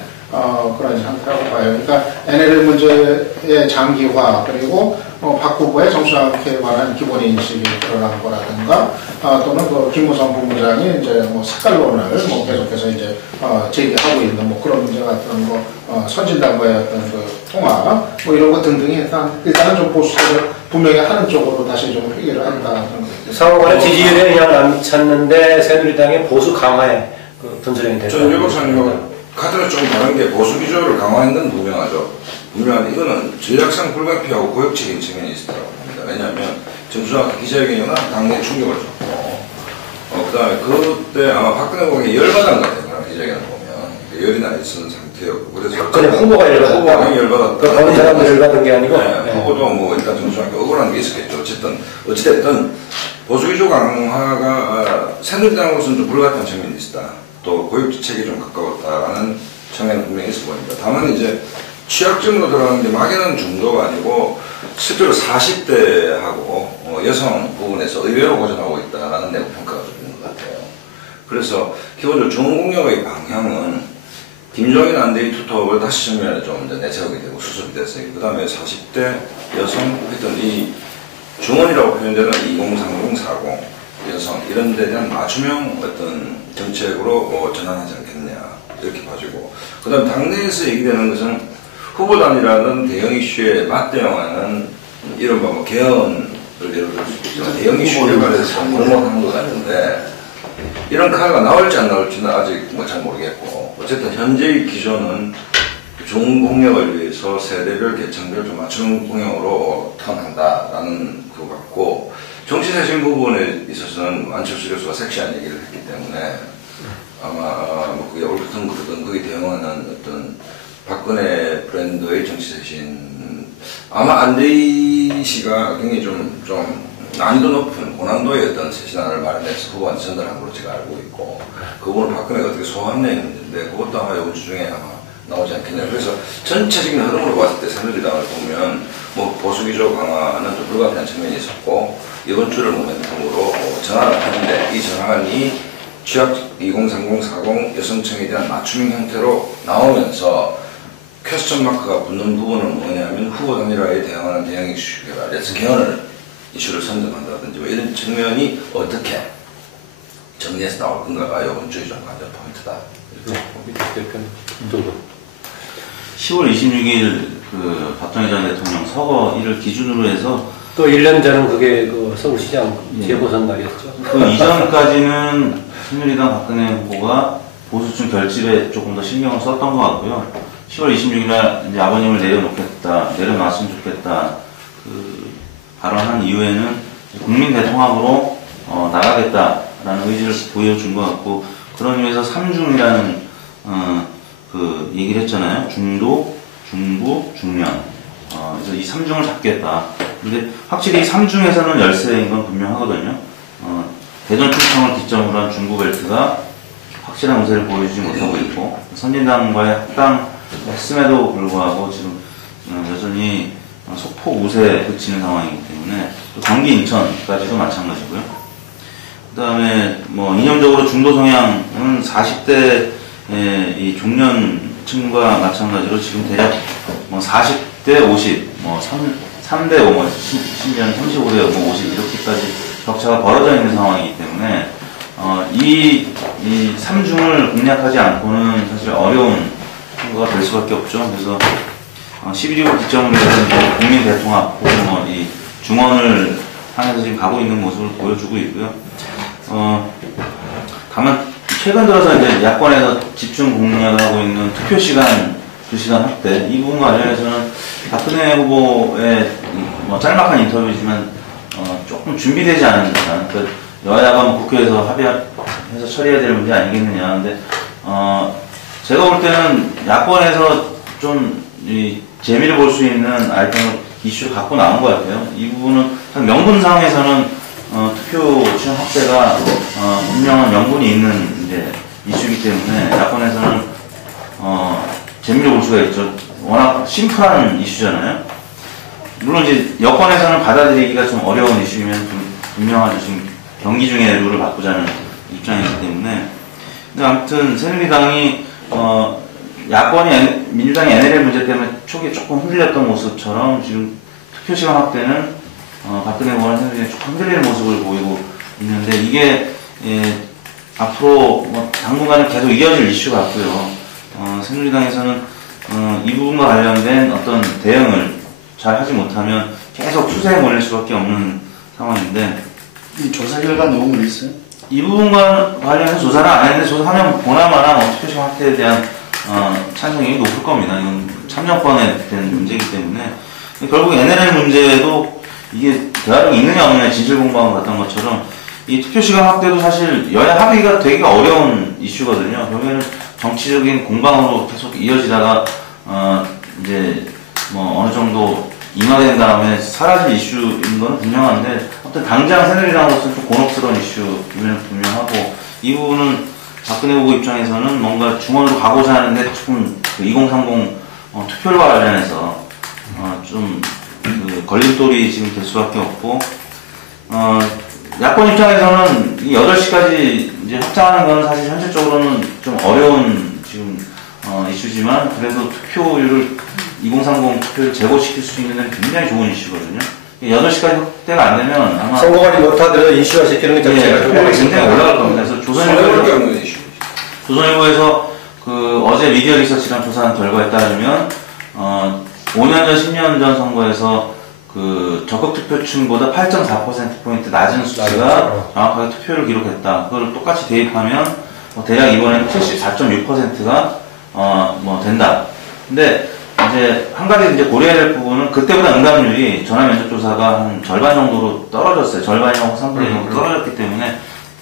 그런 상태라고 봐요. 그러니까 NLL 문제의 장기화, 그리고 박 후보의 정수장학회에 관한 기본 인식이 드러난 거라든가, 또는 그 김무성 본부장이 이제 뭐 색깔론을 뭐 계속해서 이제 제기하고 있는 뭐 그런 문제 같은 거, 선진당과의 어떤 그 통화, 뭐 이런 거 등등이 일단은 좀 보수색을 분명히 하는 쪽으로 다시 좀 회귀를 한다. 상호간의 지지율에 영향을 안 미쳤는데 새누리당의 보수 강화에 그 분수령이 됐다. 저는 유 박사님하고 카드가 좀 다른 게 보수 기조를 강화했는 건 분명하죠. 분명한데 이거는 전략상 불가피하고 고역적인 측면이 있다고 봅니다. 왜냐하면 정수장학회 기자회견이나 당내 충격을 줬고, 그 다음에 그때 아마 박근혜 후보가 열받은 것 같아요. 기자회견을 보면 열이 나 있는 상태였고, 그래서 박근혜 후보가 열받았다. 후보가 열받았다. 그 다른 사람들 열받은 게 아니고. 네, 후보도 뭐 일단 정수장학회 억울한 게 있었겠죠. 어찌됐든 보수 기조 강화가 새누리당으로서는 좀 불가피한 측면이 있다. 또 고육지책에 좀 가까웠다라는 측면은 분명히 있어 보입니다. 다만 이제 취약점으로 들어가는 게 막연한 중도가 아니고 실제로 40대하고 여성 부분에서 의외로 고전하고 있다라는 내부 평가가 좀 있는 것 같아요. 그래서 기본적으로 중공역의 방향은 김종인 안대희 투톱을 다시 정면에 좀 이제 내세우게 되고 수습이 됐어요. 그 다음에 40대 여성, 하여튼 이 중원이라고 표현되는 2030, 40 여성 이런 데 대한 맞춤형 어떤 정책으로 전환하지 않겠냐 이렇게 봐주고, 그 다음 당내에서 얘기되는 것은 후보 단이라는 대형 이슈에 맞대응하는 이른바 뭐 개헌을 예를 들 수 있지만 대형 이슈 개발에서 공모하는 것 같은데, 이런 카드가 나올지 안 나올지는 아직 뭐 잘 모르겠고, 어쨌든 현재의 기조는 중공역을 위해서 세대별 계층별 좀 맞춤 공약으로 턴한다라는 것 같고, 정치쇄신 부분에 있어서는 안철수 교수가 섹시한 얘기를 했기 때문에 아마 뭐 그게 옳든 그르든 거기에 대응하는 어떤 박근혜 브랜드의 정치쇄신, 아마 안대희 씨가 굉장히 좀 난이도 높은 고난도의 어떤 쇄신안을 마련해서 후보한테 전달한 걸로 제가 알고 있고, 그 부분을 박근혜가 어떻게 소화했냐는 문제인데 그것도 아마 이번 주 중에 아마 나오지 않겠냐. 그래서 전체적인 흐름으로 봤을 때 새누리당을 보면 뭐 보수기조 강화는 좀 불가피한 측면이 있었고, 이번 주를 모멘텀으로 전환을 하는데, 이 전환이 취약 2030, 40 여성층에 대한 맞춤형 형태로 나오면서 퀘스천 마크가 붙는 부분은 뭐냐면 후보 단일화에 대응하는 대형 이슈 개발에서 개헌을 이슈를 선점한다든지 뭐 이런 측면이 어떻게 정리해서 나올 건가가 이번 주에 좀 관전 포인트다. 네. 10월 26일 그 박정희 전 대통령 서거일을 기준으로 해서 또 1년 전은 그게 그 서울시장 재보선 날이었죠. 그 이전까지는 새누리당 박근혜 후보가 보수층 결집에 조금 더 신경을 썼던 것 같고요. 10월 26일 날 이제 아버님을 내려놨으면 좋겠다 그 발언한 이후에는 국민 대통합으로 나가겠다라는 의지를 보여준 것 같고, 그런 의미에서 3중이라는 그 얘기를 했잖아요. 중도, 중부, 중년. 그래서 이 3중을 잡겠다. 근데 확실히 이 3중에서는 열세인 건 분명하거든요. 대전 충청을 기점으로 한 중부벨트가 확실한 우세를 보여주지 못하고 있고, 선진당과의 합당했음에도 불구하고 지금 여전히 소폭 우세에 그치는 상황이기 때문에, 또 경기 인천까지도 마찬가지고요. 그 다음에 뭐 이념적으로 중도 성향은 40대 이 중년층과 마찬가지로 지금 대략 뭐 40대 50, 뭐 3대 5, 뭐 심지어는 35대 50 이렇게까지 격차가 벌어져 있는 상황이기 때문에 이 3중을 공략하지 않고는 사실 어려운 선거가 될 수밖에 없죠. 그래서 11.25 기점으로 해서 국민 대통합 혹은 뭐 이 중원을 향해서 지금 가고 있는 모습을 보여주고 있고요. 다만 최근 들어서 이제 야권에서 집중 공략을 하고 있는 투표 시간, 그 시간 확대, 이 부분과 관련해서는 박근혜 후보의 뭐 짤막한 인터뷰지만 조금 준비되지 않은 듯한, 그 여야가 뭐 국회에서 합의해서 처리해야 될 문제 아니겠느냐. 근데 제가 볼 때는 야권에서 좀 이 재미를 볼 수 있는 아이템을 이슈를 갖고 나온 것 같아요. 이 부분은 명분상에서는 투표 취향 확대가 분명한 명분이 있는 이제 이슈이기 때문에 야권에서는 재미를 볼 수가 있죠. 워낙 심플한 이슈잖아요. 물론 이제 여권에서는 받아들이기가 좀 어려운 이슈이면 좀 분명하죠. 지금 경기 중에 룰을 바꾸자는 입장이기 때문에. 근데 아무튼 새누리당이 야권이 민주당의 NLL 문제 때문에 초기에 조금 흔들렸던 모습처럼 지금 투표 시간 확대는 박근혜 후보는 새누리당이 조금 흔들리는 모습을 보이고 있는데 이게 앞으로 당분간은 계속 이어질 이슈 같고요. 새누리당에서는 이 부분과 관련된 어떤 대응을 잘 하지 못하면 계속 투세에 몰릴 수밖에 없는 상황인데 이 조사 결과 녹음을 있어요? 이 부분과 관련해서 조사는 안 했는데 조사하면 보나마나 투표 시간 확대에 대한 찬성이 높을 겁니다. 이건 참정권에 대한 문제이기 때문에 결국 NLL 문제도 이게 대화력이 있느냐 없느냐 진실 공방을 갔던 것처럼 이 투표 시간 확대도 사실 여야 합의가 되게 어려운 이슈거든요. 결국에는 정치적인 공방으로 계속 이어지다가 이제 뭐 어느 정도 인화된 다음에 사라질 이슈인 건 분명한데 아무튼 당장 새누리당으로서는 좀 곤혹스러운 이슈임은 분명하고 이 부분은 박근혜 후보 입장에서는 뭔가 중원으로 가고자 하는데 조금 2030 투표율과 관련해서 좀 걸림돌이 지금 될 수밖에 없고 야권 입장에서는 이 8시까지 이제 확장하는 건 사실 현실적으로는 좀 어려운 지금 이슈지만 그래도 투표율을 2030 투표를 제고시킬 수 있는 데는 굉장히 좋은 이슈거든요. 8시까지 확대가 안 되면 아마 선거관리 못하더라도 이슈화 시키는 게 자체가 효과가 굉장히 올라갈 겁니다. 그래서 조선일보에서 그 어제 미디어 리서치랑 조사한 결과에 따르면 5년 전, 10년 전 선거에서 그 적극 투표층보다 8.4%포인트 낮은 수치가 정확하게 투표를 기록했다. 그걸 똑같이 대입하면 대략 이번에는 74.6%가 된다. 근데 이제 한 가지 이제 고려해야 될 부분은 그때보다 응답률이 전화 면접 조사가 한 절반 정도로 떨어졌어요. 절반이하고 3분의 1 정도 떨어졌기 때문에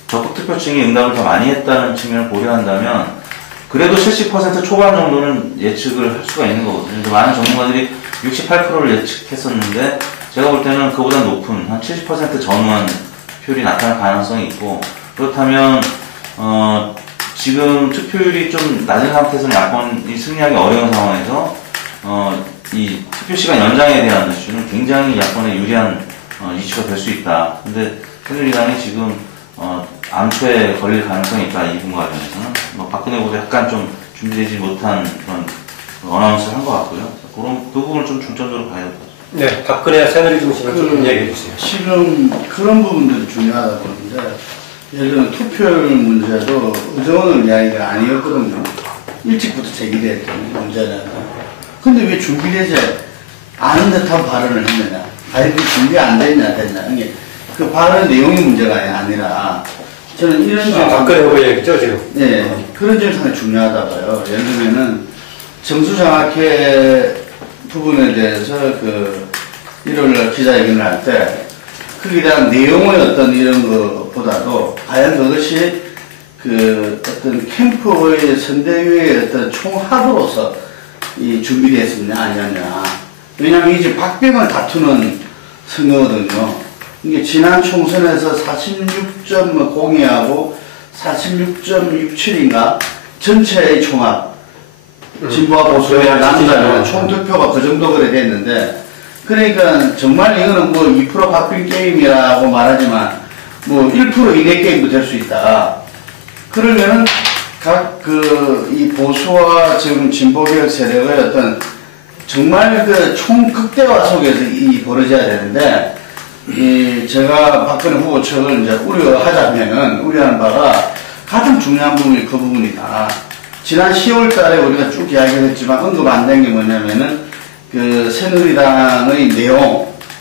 적극 투표층이 응답을 더 많이 했다는 측면을 고려한다면 그래도 70% 초반 정도는 예측을 할 수가 있는 거거든요. 많은 전문가들이 68%를 예측했었는데 제가 볼 때는 그보다 높은 한 70% 전후한 표율이 나타날 가능성이 있고 그렇다면 지금 투표율이 좀 낮은 상태에서는 야권이 승리하기 어려운 상황에서 이 투표 시간 연장에 대한 이슈는 굉장히 야권에 유리한 이슈가 될 수 있다. 근데 새누리당이 지금 암초에 걸릴 가능성이 있다. 이 부분과 관련해서는 박근혜 후보도 약간 좀 준비되지 못한 그런 어나운스를 한 것 같고요. 그 부분을 좀 중점적으로 봐야 될 것 같습니다. 네, 박근혜 새누리 중심을 좀 이야기해 주세요. 지금 그런 부분들이 중요하다 보는데 예를 들면 투표율 문제도 의정원을 이야기가 아니었거든요. 일찍부터 제기됐던 문제잖아요. 근데 왜 준비되지 않은 듯한 발언을 했느냐? 아이들이 준비 안 됐냐 됐냐? 이게 그 발언 내용이 문제가 아니라 저는 이런 점 박근혜 후보 얘기죠 지금. 네, 그런 점이 상당히 중요하다 봐요. 예를 들면은 정수장학회 부분에 대해서 그 1월날 기자회견을 할 때 거기에 대한 내용의 어떤 이런 것보다도 과연 그것이 그 어떤 캠프의 선대위의 어떤 총합으로서 이 준비되었느냐 아니냐. 왜냐하면 이제 박빙을 다투는 선거거든요. 이게 지난 총선에서 46.02하고 46.67인가 전체의 총합 진보와 보수의 남자는 총투표가 그 정도 그래 됐는데 그러니까 정말 이거는 뭐 2% 박빙 게임이라고 말하지만 뭐 1% 이내 게임도 될 수 있다. 그러면은 각 이 보수와 지금 진보개혁 세력의 어떤 정말 그 총극대화 속에서 이 벌어져야 되는데 제가 박근혜 후보 측을 이제 우려하는 바가 가장 중요한 부분이 그 부분이다. 지난 10월 달에 우리가 쭉 이야기를 했지만 언급 안 된 게 뭐냐면은 그 새누리당의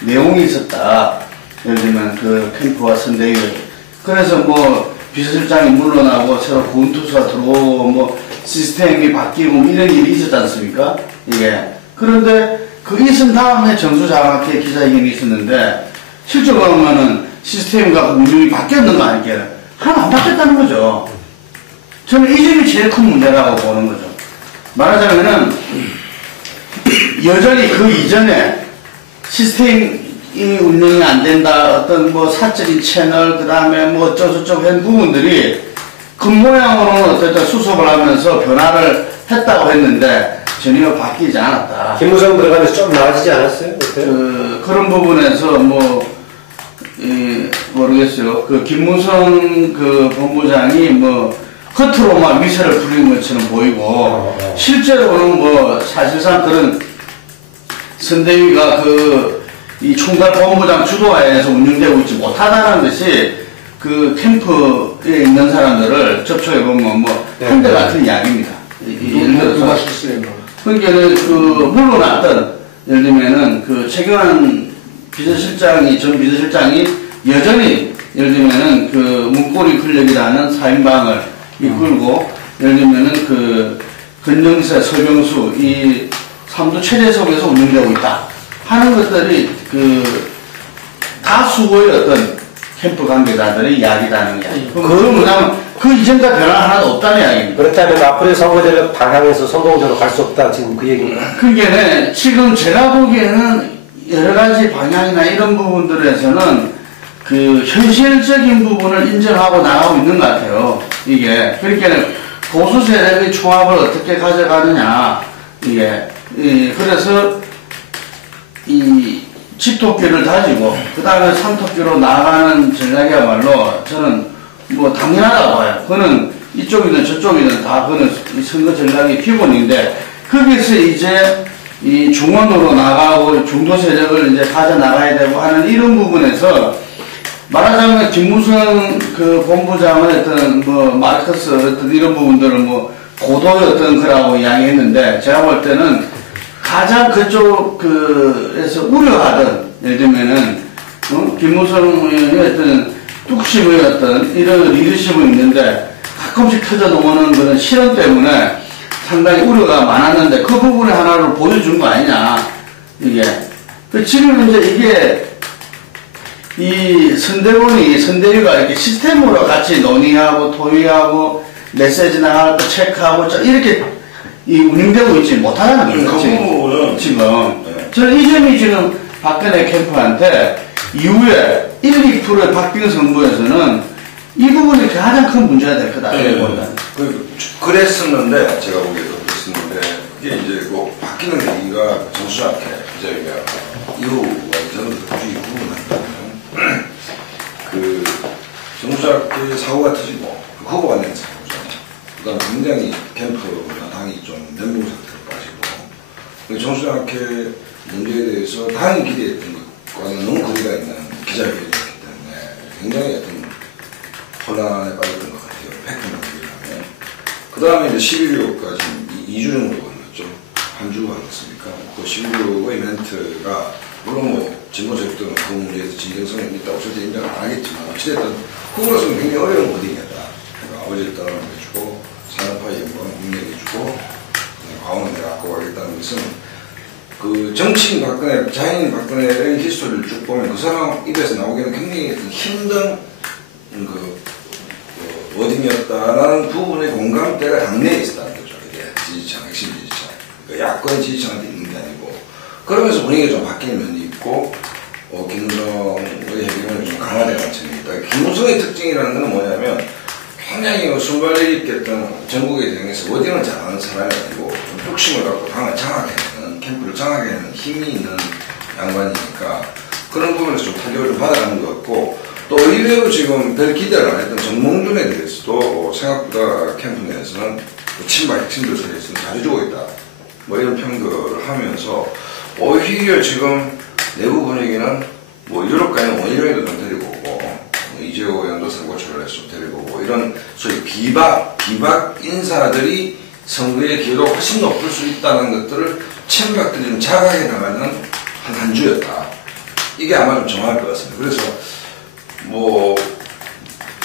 내용이 있었다. 예를 들면 그 캠프와 선대위. 그래서 뭐 비서실장이 물러나고 새로 구원투수가 들어오고 뭐 시스템이 바뀌고 이런 일이 있었지 않습니까? 이게. 그런데 그 있은 다음에 정수장학회 기자회견이 있었는데 실적으로 보면은 시스템과 운영이 바뀌었는 거 아니겠어요? 하나 안 바뀌었다는 거죠. 저는 이 점이 제일 큰 문제라고 보는 거죠. 말하자면은 여전히 그 이전에 시스템이 운영이 안 된다, 어떤 뭐 사적인 채널, 그 다음에 뭐 어쩌고저쩌고 한 부분들이 겉모양으로는 어쨌든 수습을 하면서 변화를 했다고 했는데 전혀 바뀌지 않았다. 김무성 들어가면서 좀 나아지지 않았어요? 그런 부분에서 모르겠어요. 그 김무성 그 본부장이 뭐 겉으로만 미세를 부리는 것처럼 보이고 실제로는 뭐 사실상 그런 선대위가 이 총괄 본부장 주도하에서 운영되고 있지 못하다는 것이 그 캠프에 있는 사람들을 접촉해보면 한대 같은 이야기입니다. 예를 누가 들어서 실수했나? 그러니까는 물러났던 예를 들면은 최경환 전 비서실장이 여전히 예를 들면은 문고리 권력이라는 4인방을 이끌고 예를 들면은 건정세, 서병수 이 삼두 체제 속에서 운영되고 있다 하는 것들이 다수의 어떤 캠프 관계자들의 이야기라는 이야기. 그건 뭐냐면 그 이전과 변화 하나도 없다는 이야기입니다. 그렇다면 앞으로의 선거제를 방향에서 성공적으로 갈 수 없다, 지금 그 얘기인가요? 그게 지금 제가 보기에는 여러 가지 방향이나 이런 부분들에서는 현실적인 부분을 인정하고 나가고 있는 것 같아요. 이게. 그러니까 보수 세력의 총합을 어떻게 가져가느냐. 그래서 이 집토끼를 다지고 그 다음에 삼토끼로 나아가는 전략이야말로 저는 당연하다고 봐요. 그거는 이쪽이든 저쪽이든 다 그거는 선거 전략의 기본인데 거기서 이제 이 중원으로 나가고 중도 세력을 이제 가져 나가야 되고 하는 이런 부분에서 말하자면 김무성 본부장은 어떤 마르크스 어떤 이런 부분들을 고도의 어떤 거라고 이야기했는데 제가 볼 때는 가장 그쪽에서 우려하던 예를 들면은 김무성 의원이 어떤 뚝심의 어떤 이런 리더십이 있는데 가끔씩 터져 나오는 그런 실언 때문에 상당히 우려가 많았는데 그 부분의 하나를 보여준 거 아니냐 이게 지금 이제 이게 이 선대위가 이렇게 시스템으로 같이 논의하고 토의하고 메시지 나갈 때 체크하고 이렇게 운영되고 있지 못하는 거죠. 지금. 저는 이 점이 지금 박근혜 캠프한테 이후에 1, 2%의 박빙 선거에서는 이 부분이 가장 큰 문제가 될 거다. 그랬었는데, 제가 보기에도 그랬었는데, 그게 이제 바뀌는 계기가 정수학회, 이제 이후가 저는 굳이 부분을 한다면, 정수학회 사고가 터지고, 후보가 낸 사고죠. 그 다음에 굉장히 캠프 당이 좀 멘붕 상태로 빠지고, 정수학회 문제에 대해서 당이 기대했던 것과는 너무 거리가 있는 기자회견이었기 때문에 굉장히 어떤 혼란에 빠졌던 것 같아요. 팩트만 비교하면. 그 다음에 이제 11.6까지 2주 정도 걸렸죠. 한 주 걸렸으니까. 그 11.6의 이벤트가 물론 진보 세력들은 그 문제에서 진정성이 있다고 절대 인정을 안 하겠지만 어찌됐든 그거로서는 굉장히 어려운 거딩이었다. 그러니까 아버지를 떠나보내주고 산업화의 영광을 공개해주고 과언을 내가 갖고 가겠다는 것은 정치인 박근혜, 자연인 박근혜의 히스토리를 쭉 보면 그 사람 입에서 나오기는 굉장히 힘든 워딩이었다라는 부분의 공감대가 당내에 있었다는 거죠. 이게 지지층, 핵심 지지층. 그러니까 야권 지지층한테 있는 게 아니고 그러면서 분위기가 좀 바뀌는 면이 있고 김무성의 해결은 좀 강화되는 측면이 있다. 김무성의 특징이라는 건 뭐냐면 굉장히 순발력 있게 했던 전국에 대해서 워딩을 잘하는 사람이 아니고 좀 뚝심을 갖고 당을 장악해내는 캠프를 장악해내는 힘이 있는 양반이니까 그런 부분에서 좀 타격을 좀 받아가는 것 같고 또 의외로 지금 별 기대를 안 했던 정몽준에 대해서도 생각보다 캠프 내에서는 친박 핵심들 사이에서는 잘해주고 있다. 이런 평가를 하면서 오히려 지금 내부 분위기는 유럽 가는 원희룡이도 좀 데리고 오고 이재호 의원도 선거철을 해서 데리고 오고 이런 소위 비박 인사들이 선거의 기회가 훨씬 높을 수 있다는 것들을 친박들이 좀 자각해 나가는 한 주였다. 이게 아마 좀 정확할 것 같습니다. 그래서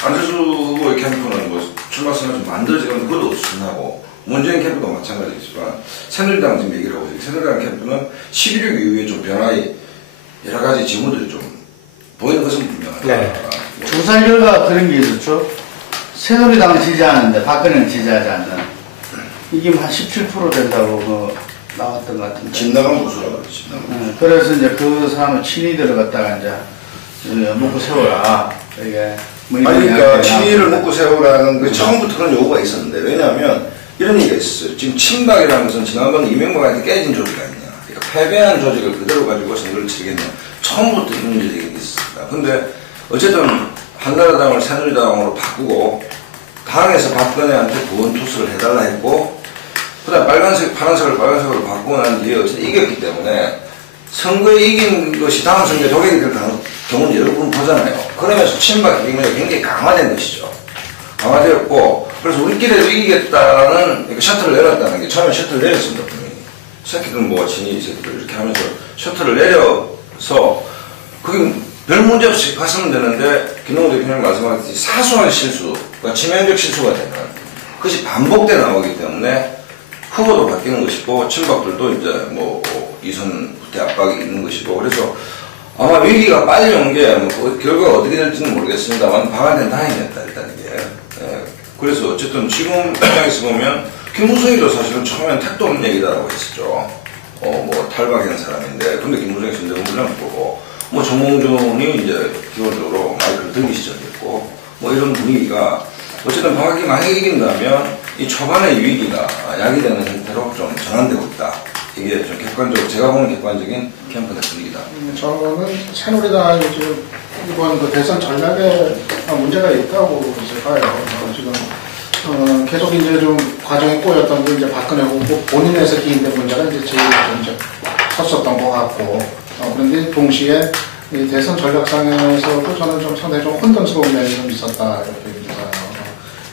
안철수 후보의 캠프는 출마 선언을 좀 만들어지는 것도 순하고 문재인 캠프도 마찬가지지만 새누리당 지금 얘기를 하고 있어요. 새누리당 캠프는 11.6 이후에 좀 변화의 여러 가지 징후들이 좀 보이는 것은 분명하다. 네. 조사 결과 그런 게 있었죠. 새누리당을 지지하는데 박근혜는 지지하지 않는. 이기면 한 17% 된다고 나왔던 것 같은데. 집 나가면 무서워요. 집 나가면. 그래서 이제 그 사람은 친이들을 갖다가 이제 먹고 세워라. 이게 뭐 이런 아니, 그러니까 이야기가 친위를 나오는데. 먹고 세우라는 그 처음부터 그런 요구가 있었는데, 왜냐하면 이런 얘기가 있었어요. 지금 친박이라는 것은 지난번 이명박한테 깨진 조직이 아니냐. 그러니까 패배한 조직을 그대로 가지고 선거를 치르겠냐. 처음부터 이런 문제들이 있었습니다. 근데 어쨌든 한나라당을 새누리당으로 바꾸고 당에서 박근혜한테 구원 투수를 해달라 했고, 그다음 빨간색, 파란색을 빨간색으로 바꾸고 난 뒤에 어쨌든 이겼기 때문에 선거에 이긴 것이 다음 선거에 독약이 될 경우는 여러 번 보잖아요. 그러면서 친박 기능이 굉장히 강화된 것이죠. 강화되었고, 그래서 우리끼리도 이기겠다라는 그러니까 셔틀을 내렸다는 게 처음에 셔틀을 내렸습니다. 분명히. 새끼들은 뭐가 친이 새끼들 이렇게 하면서 셔틀을 내려서 그게 별 문제 없이 갔으면 되는데 김동호 대표님 말씀하셨듯이 사소한 실수가 치명적 실수가 되면 그것이 반복돼 나오기 때문에 후보도 바뀌는 것이고 친박들도 이제 뭐 이선 후퇴 압박이 있는 것이고 그래서 아마 위기가 빨리 온 게 뭐 결과가 어떻게 될지는 모르겠습니다만 방한된 다행이었다 일단 이게. 예. 그래서 어쨌든 지금 입장에서 보면 김무성이도 사실은 처음엔 택도 없는 얘기다라고 했었죠. 뭐 탈박한 사람인데 근데 김무성이 선대본 물량 보고 뭐 정몽준이 이제 기본적으로 마이크를 들기 시작했고 뭐 이런 분위기가 어쨌든 방학이 만약에 이긴다면 이 초반의 위기가 약이 되는 형태로 좀 전환되고 있다. 이게 좀 객관적으로 제가 보는 객관적인 캠프의 분위기다. 저는 새누리당이 지금 이번 그 대선 전략에 문제가 있다고 이제 봐요. 지금 계속 이제 좀 과정에 꼬였던 게 이제 박근혜 후보 본인에서 기인된 문제가 이제 제일 이제 컸었던 것 같고 그런데 동시에 이 대선 전략상에서도 저는 좀 상당히 좀 혼돈스러운 면이 좀 있었다 이렇게 봐요.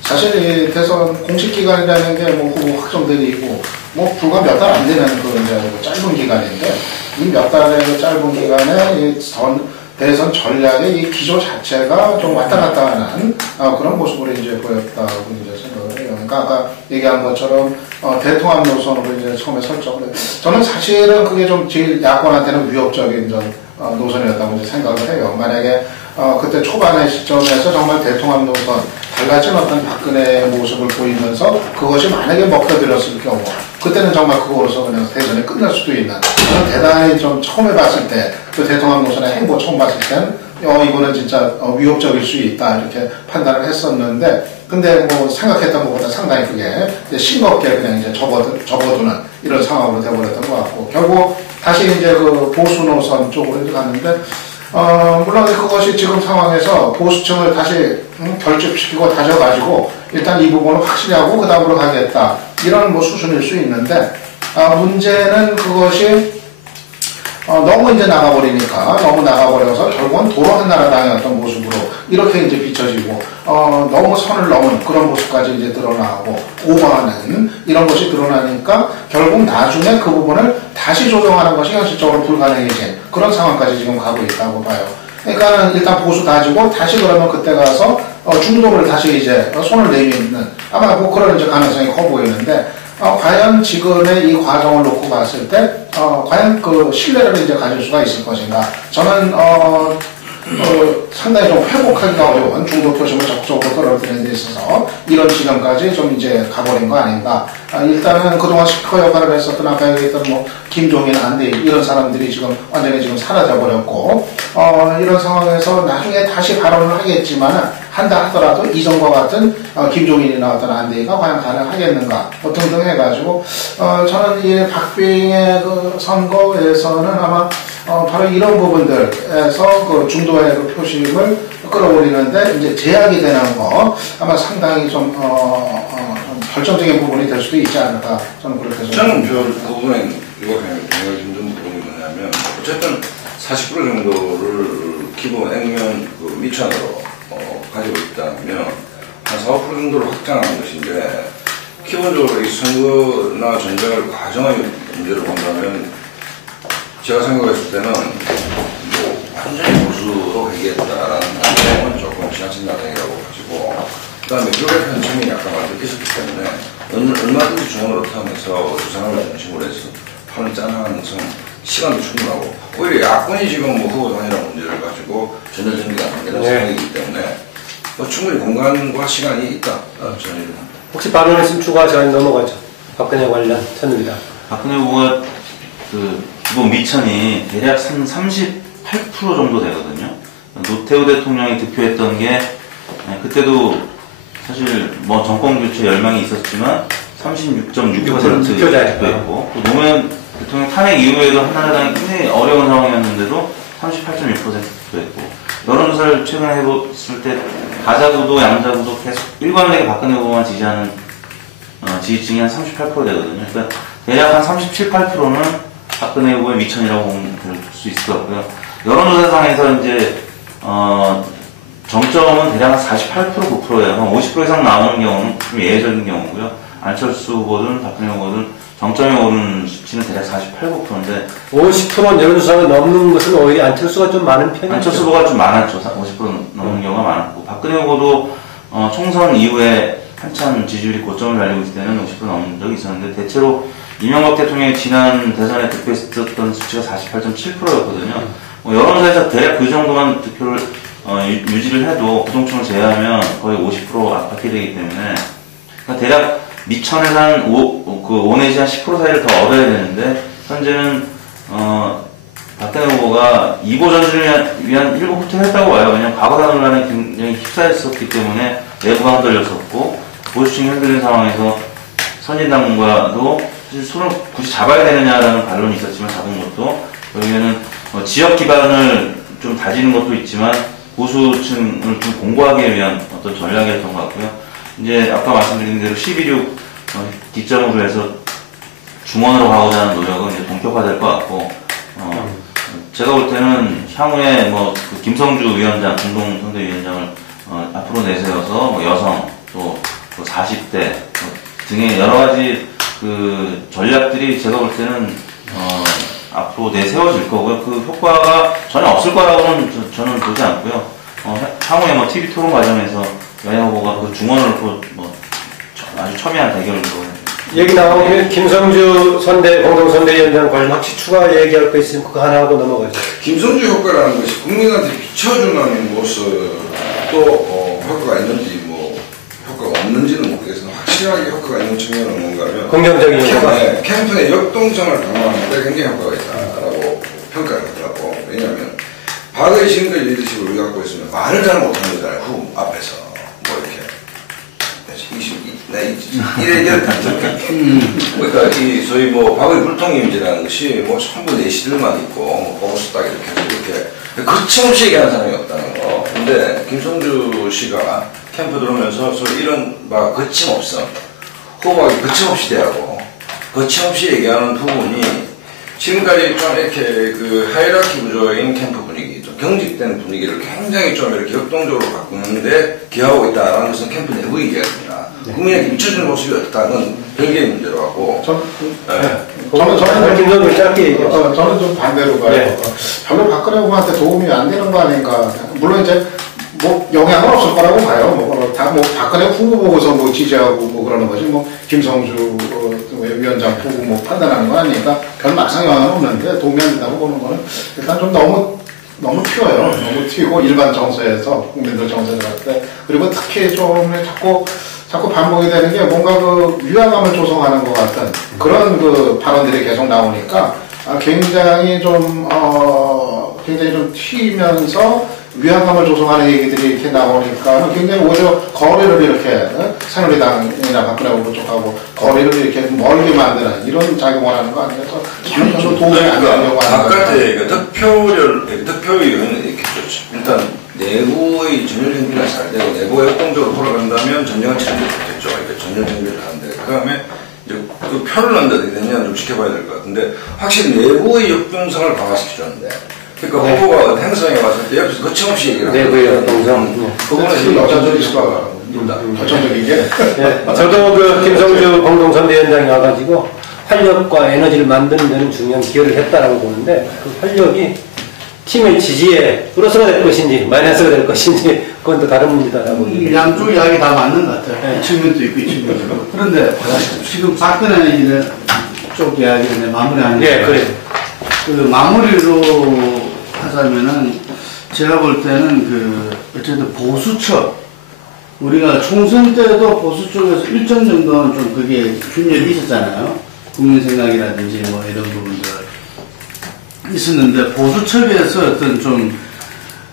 사실 이 대선 공식 기간이라는 게 뭐 후보 확정들이고 뭐 불과 몇 달 안 되는 그 이제 짧은 기간인데 이 몇 달의 그 짧은 기간에 이 대선 전략의 이 기조 자체가 좀 왔다 갔다 하는 그런 모습으로 이제 보였다고 이제 생각을 해요. 그러니까 아까 얘기한 것처럼 대통합 노선으로 이제 처음에 설정을 해요. 저는 사실은 그게 좀 제일 야권한테는 위협적인 노선이었다고 이제 생각을 해요. 만약에 그때 초반의 시점에서 정말 대통합 노선 달라진 어떤 박근혜의 모습을 보이면서 그것이 만약에 먹혀들었을 경우 그때는 정말 그거로서 그냥 대선이 끝날 수도 있는 저는 대단히 좀 처음에 봤을 때 그 대통합 노선의 행보 처음 봤을 때는 이거는 진짜 위협적일 수 있다 이렇게 판단을 했었는데 근데 뭐 생각했던 것보다 상당히 그게 싱겁게 그냥 이제 접어두는 이런 상황으로 돼버렸던 것 같고 결국 다시 이제 그 보수 노선 쪽으로 이제 갔는데 물론 그것이 지금 상황에서 보수층을 다시 결집시키고 다져가지고 일단 이 부분을 확실히 하고 그 다음으로 가겠다 이런 뭐 수준일 수 있는데 문제는 그것이 너무 이제 나가버리니까 너무 나가버려서 결국은 도로 한나라당의 어떤 모습으로 이렇게 이제 비춰지고 너무 선을 넘은 그런 모습까지 이제 드러나고 오버하는 이런 것이 드러나니까 결국 나중에 그 부분을 다시 조정하는 것이 현실적으로 불가능해진 그런 상황까지 지금 가고 있다고 봐요. 그러니까 일단 보수 다지고 다시 그러면 그때 가서 중도를 다시 이제 손을 내미는 아마 뭐 그런 이제 가능성이 커 보이는데 과연 지금의 이 과정을 놓고 봤을 때 과연 그 신뢰를 이제 가질 수가 있을 것인가? 저는 상당히 좀 회복하기가 어려운 중도 표심을 적극적으로 끌어들이는 데 있어서 이런 지점까지 좀 이제 가버린 거 아닌가. 일단은 그동안 스피커 역할을 했었던 아까 얘기했던 뭐 김종인, 안대일 이런 사람들이 지금 완전히 지금 사라져버렸고 이런 상황에서 나중에 다시 발언을 하겠지만 한다 하더라도 이전과 같은 김종인이나 어떤 안대희가 과연 가능하겠는가 등등 해가지고 저는 이 박빙의 그 선거에서는 아마 바로 이런 부분들에서 그 중도의 그 표심을 끌어올리는데 이제 제약이 되는 거 아마 상당히 좀 결정적인 부분이 될 수도 있지 않을까 저는 그렇게 저는 그 부분에 이거 그냥 힘든 부분이 뭐냐면 어쨌든 40% 정도를 기본 액면 그 미천으로 가지고 있다면 한 4, 5% 정도로 확장하는 것인데 기본적으로 이 선거나 전쟁을 과정의 문제를 본다면 제가 생각했을 때는 뭐 완전히 보수로 회귀했다라는 감정은 조금 지나친 나중이라고 가지고 그다음에 교회 편성이 약간 느꼈었기 때문에 얼마든지 중원으로 타면서 두 사람을 중심으로 해서 판을 짜는 가능성 시간도 충분하고 오히려 야권이 지금 뭐 후보 단일화 문제를 가지고 전열전기가 안 되는 상황이기 때문에 충분히 공간과 시간이 있다 저는 이런. 혹시 발언했으면 추가 시간이 넘어가죠. 박근혜 관련 천입니다. 박근혜 후보가 그 기본 미천이 대략 한 38% 정도 되거든요. 노태우 대통령이 득표했던 게 그때도 사실 뭐 정권 교체 열망이 있었지만 36.6% 득표했고 또 노무현 대통령 탄핵 이후에도 한나라당이 굉장히 어려운 상황이었는데도 38.6% 득표했고 여론조사를 최근에 해봤을 때 가자구도 양자구도 계속 일관되게 박근혜 후보만 지지하는 지지층이 한 38% 되거든요. 그러니까 대략 한 37, 8%는 박근혜 후보의 미천이라고 보면 될 수 있을 것 같고요. 여론조사상에서 이제 정점은 대략 한 48%, 9%예요. 한 50% 이상 나오는 경우는 좀 예외적인 경우고요. 안철수 후보든 박근혜 후보든 정점에 오른 수치는 대략 48, 9%인데 50%는 여론조사가 넘는 것은 오히려 안철수가 좀 많은 편이죠. 안철수 후보가 좀 많았죠. 50% 넘는 경우가 많았고 박근혜 후보도 총선 이후에 한참 지지율이 고점을 달리고 있을 때는 50% 넘는 적이 있었는데 대체로 이명박 대통령이 지난 대선에 득표했었던 수치가 48.7%였거든요. 여론조사에서 대략 그 정도만 득표를 유지를 해도 부동층을 제외하면 거의 50% 안팎이 되기 때문에 그러니까 대략 미천에서 한 5 내지 한 10% 사이를 더 얻어야 되는데 현재는 박근혜 후보가 2보 전진을 위한 일부 후퇴를 했다고 봐요. 왜냐하면 과거사 논란에 굉장히 휩싸였었기 때문에 내부가 흔들렸었고 보수층이 흔들린 상황에서 선진당과도 사실 손을 굳이 잡아야 되느냐라는 반론이 있었지만 잡은 것도 여기에는 지역 기반을 좀 다지는 것도 있지만 보수층을 좀 공고하기 위한 어떤 전략이었던 것 같고요. 이제 아까 말씀드린 대로 11.6 기점으로 해서 중원으로 가고자 하는 노력은 이제 본격화될 것 같고 제가 볼 때는 향후에 그 김성주 위원장, 공동선대위원장을 앞으로 내세워서 여성 또 40대 등의 여러 가지 그 전략들이 제가 볼 때는 앞으로 내세워질 거고요. 그 효과가 전혀 없을 거라고는 저는 보지 않고요. 향후에 TV 토론 과정에서 여야 후보가 그 중원을 놓고 아주 첨예한 대결로 얘기 나오면 김성주 공동선대위원장 관련 혹시 추가 얘기할 거 있으면 그거 하나 하고 넘어가죠. 김성주 효과라는 것이 국민한테 비춰주는 모습도 효과가 있는지 효과가 없는지는 모르겠으나 확실하게 효과가 있는 측면은 뭔가 하면 긍정적인 효과. 캠프 내 역동성을 강화하는데 굉장히 효과가 있다라고 평가를 하더라고. 왜냐하면 과거의 지금까지 리더십을 우리가 갖고 있으면 말을 잘 못하는 거잖아요. 앞에서 이렇게 이래 그러니까 이 소위 과거의 불통임이라는 것이 전부 내시들만 있고 보고서 딱 이렇게 거침없이 얘기하는 사람이 없다는 거. 근데 김성주 씨가 캠프 들어오면서 소위 이런 거침없어 후보가 거침없이 대하고 거침없이 얘기하는 부분이 지금까지 좀 이렇게 그 하이라키 구조인 캠프 분위기, 좀 경직된 분위기를 굉장히 좀 이렇게 역동적으로 바꾸는데 기여하고 있다는 것은 캠프 내부 이야기입니다. 네. 국민에게 미쳐주는 모습이 없다는 별개의 문제로 하고. 저는 김성주 짧게 얘기해요. 저는 좀 반대로 봐요. 네. 별로 박근혜 후보한테 도움이 안 되는 거 아닌가. 물론 이제 영향은 없을 거라고 봐요. 다 박근혜 후보 보고서 지지하고 그러는 거지. 김성주 위원장 보고 판단하는 거 아니니까 별 막상 영향은 없는데 도움이 안 된다고 보는 거는 일단 좀 너무 튀어요. 너무 튀고 일반 정서에서 국민들 정서에 갈 때 그리고 특히 좀 자꾸 반복이 되는 게 뭔가 그 위화감을 조성하는 것 같은 그런 그 발언들이 계속 나오니까 굉장히 좀 튀면서 위안감을 조성하는 얘기들이 이렇게 나오니까 굉장히 오히려 거리를 이렇게 새누리당이나 박근혜 후보 쪽하고 거리를 이렇게 멀게 만드는 이런 작용을 하는 거 아니겠어? 전혀 도움이 안 되려고 하는 거. 바깥에 득표율은 이렇게 좋죠. 일단 내부의 전열 행비가 잘 되고 내부가 역동적으로 돌아간다면 전쟁을 치는 게 좋겠죠. 이렇게 전열 행비를 하는데 그 다음에 이제 그 표를 넣는데 어떻게 되냐 좀 지켜봐야 될 것 같은데 확실히 내부의 역동성을 강화시켜줬는데. 그러니까 후보가 행성에 왔을 때 옆에서 거침없이 얘기를 하는 내부의 역동성. 그거는 여자들이 수가 결정적인 게. 저도 그 김성주 공동선대위원장이 와가지고 활력과 에너지를 만드는 데는 중요한 기여를 했다라고 보는데 그 활력이 팀의 지지에 플러스가 될 것인지 마이너스가 될 것인지 그건 또 다른 문제다라고. 양쪽 이야기 다 맞는 것 같아요. 이 측면도 있고 이 측면도 있고. 그런데 지금 박근혜 쪽 이야기를 마무리하는 게 그래요. 그 마무리로 하자면은 제가 볼 때는 어쨌든 보수층 우리가 총선 때도 보수 쪽에서 일정 정도는 좀 그게 균열이 있었잖아요. 국민 생각이라든지 뭐 이런 부분들 있었는데 보수 측에서 어떤 좀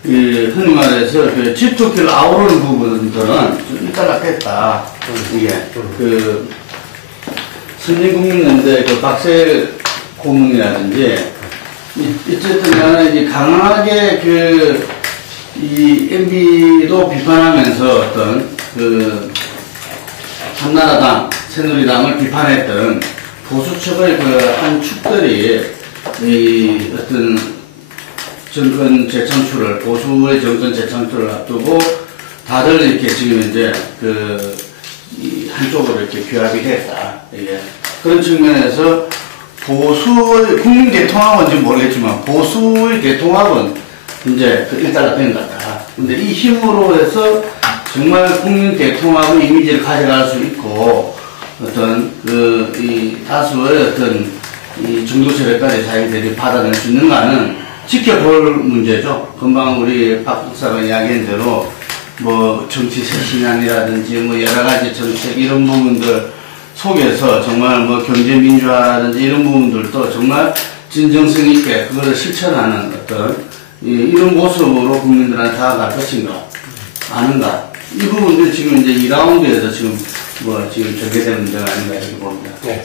흔히 말해서 그 집토끼를 아우르는 부분들은 좀 일단락했다. 이게 그 선진국민연대 그 박세 고문이라든지 어쨌든 간에 이제 강하게 이 MB도 비판하면서 어떤 그 한나라당, 새누리당을 비판했던 보수 측의 그 한 축들이 이 어떤 정권 재창출을, 보수의 정권 재창출을 앞두고 다들 이렇게 지금 이제 이 한쪽으로 이렇게 규합이 됐다. 이게 그런 측면에서 보수의 국민 대통합은 모르겠지만 보수의 대통합은 이제 일단락된 것 같다. 근데 이 힘으로 해서 정말 국민 대통합의 이미지를 가져갈 수 있고 어떤 이 다수의 어떤 이 정도 세력까지 자기들이 받아낼 수 있는가는 지켜볼 문제죠. 금방 우리 박 박사가 이야기한 대로 뭐 정치 쇄신안이라든지 뭐 여러 가지 정책 이런 부분들 속에서 정말 뭐 경제 민주화라든지 이런 부분들도 정말 진정성 있게 그것을 실천하는 어떤 이런 모습으로 국민들한테 다가갈 것인가 아는가 이 부분들이 지금 이제 2라운드에서 지금 뭐 지금 전개되는 문제가 아닌가 이렇게 봅니다. 네.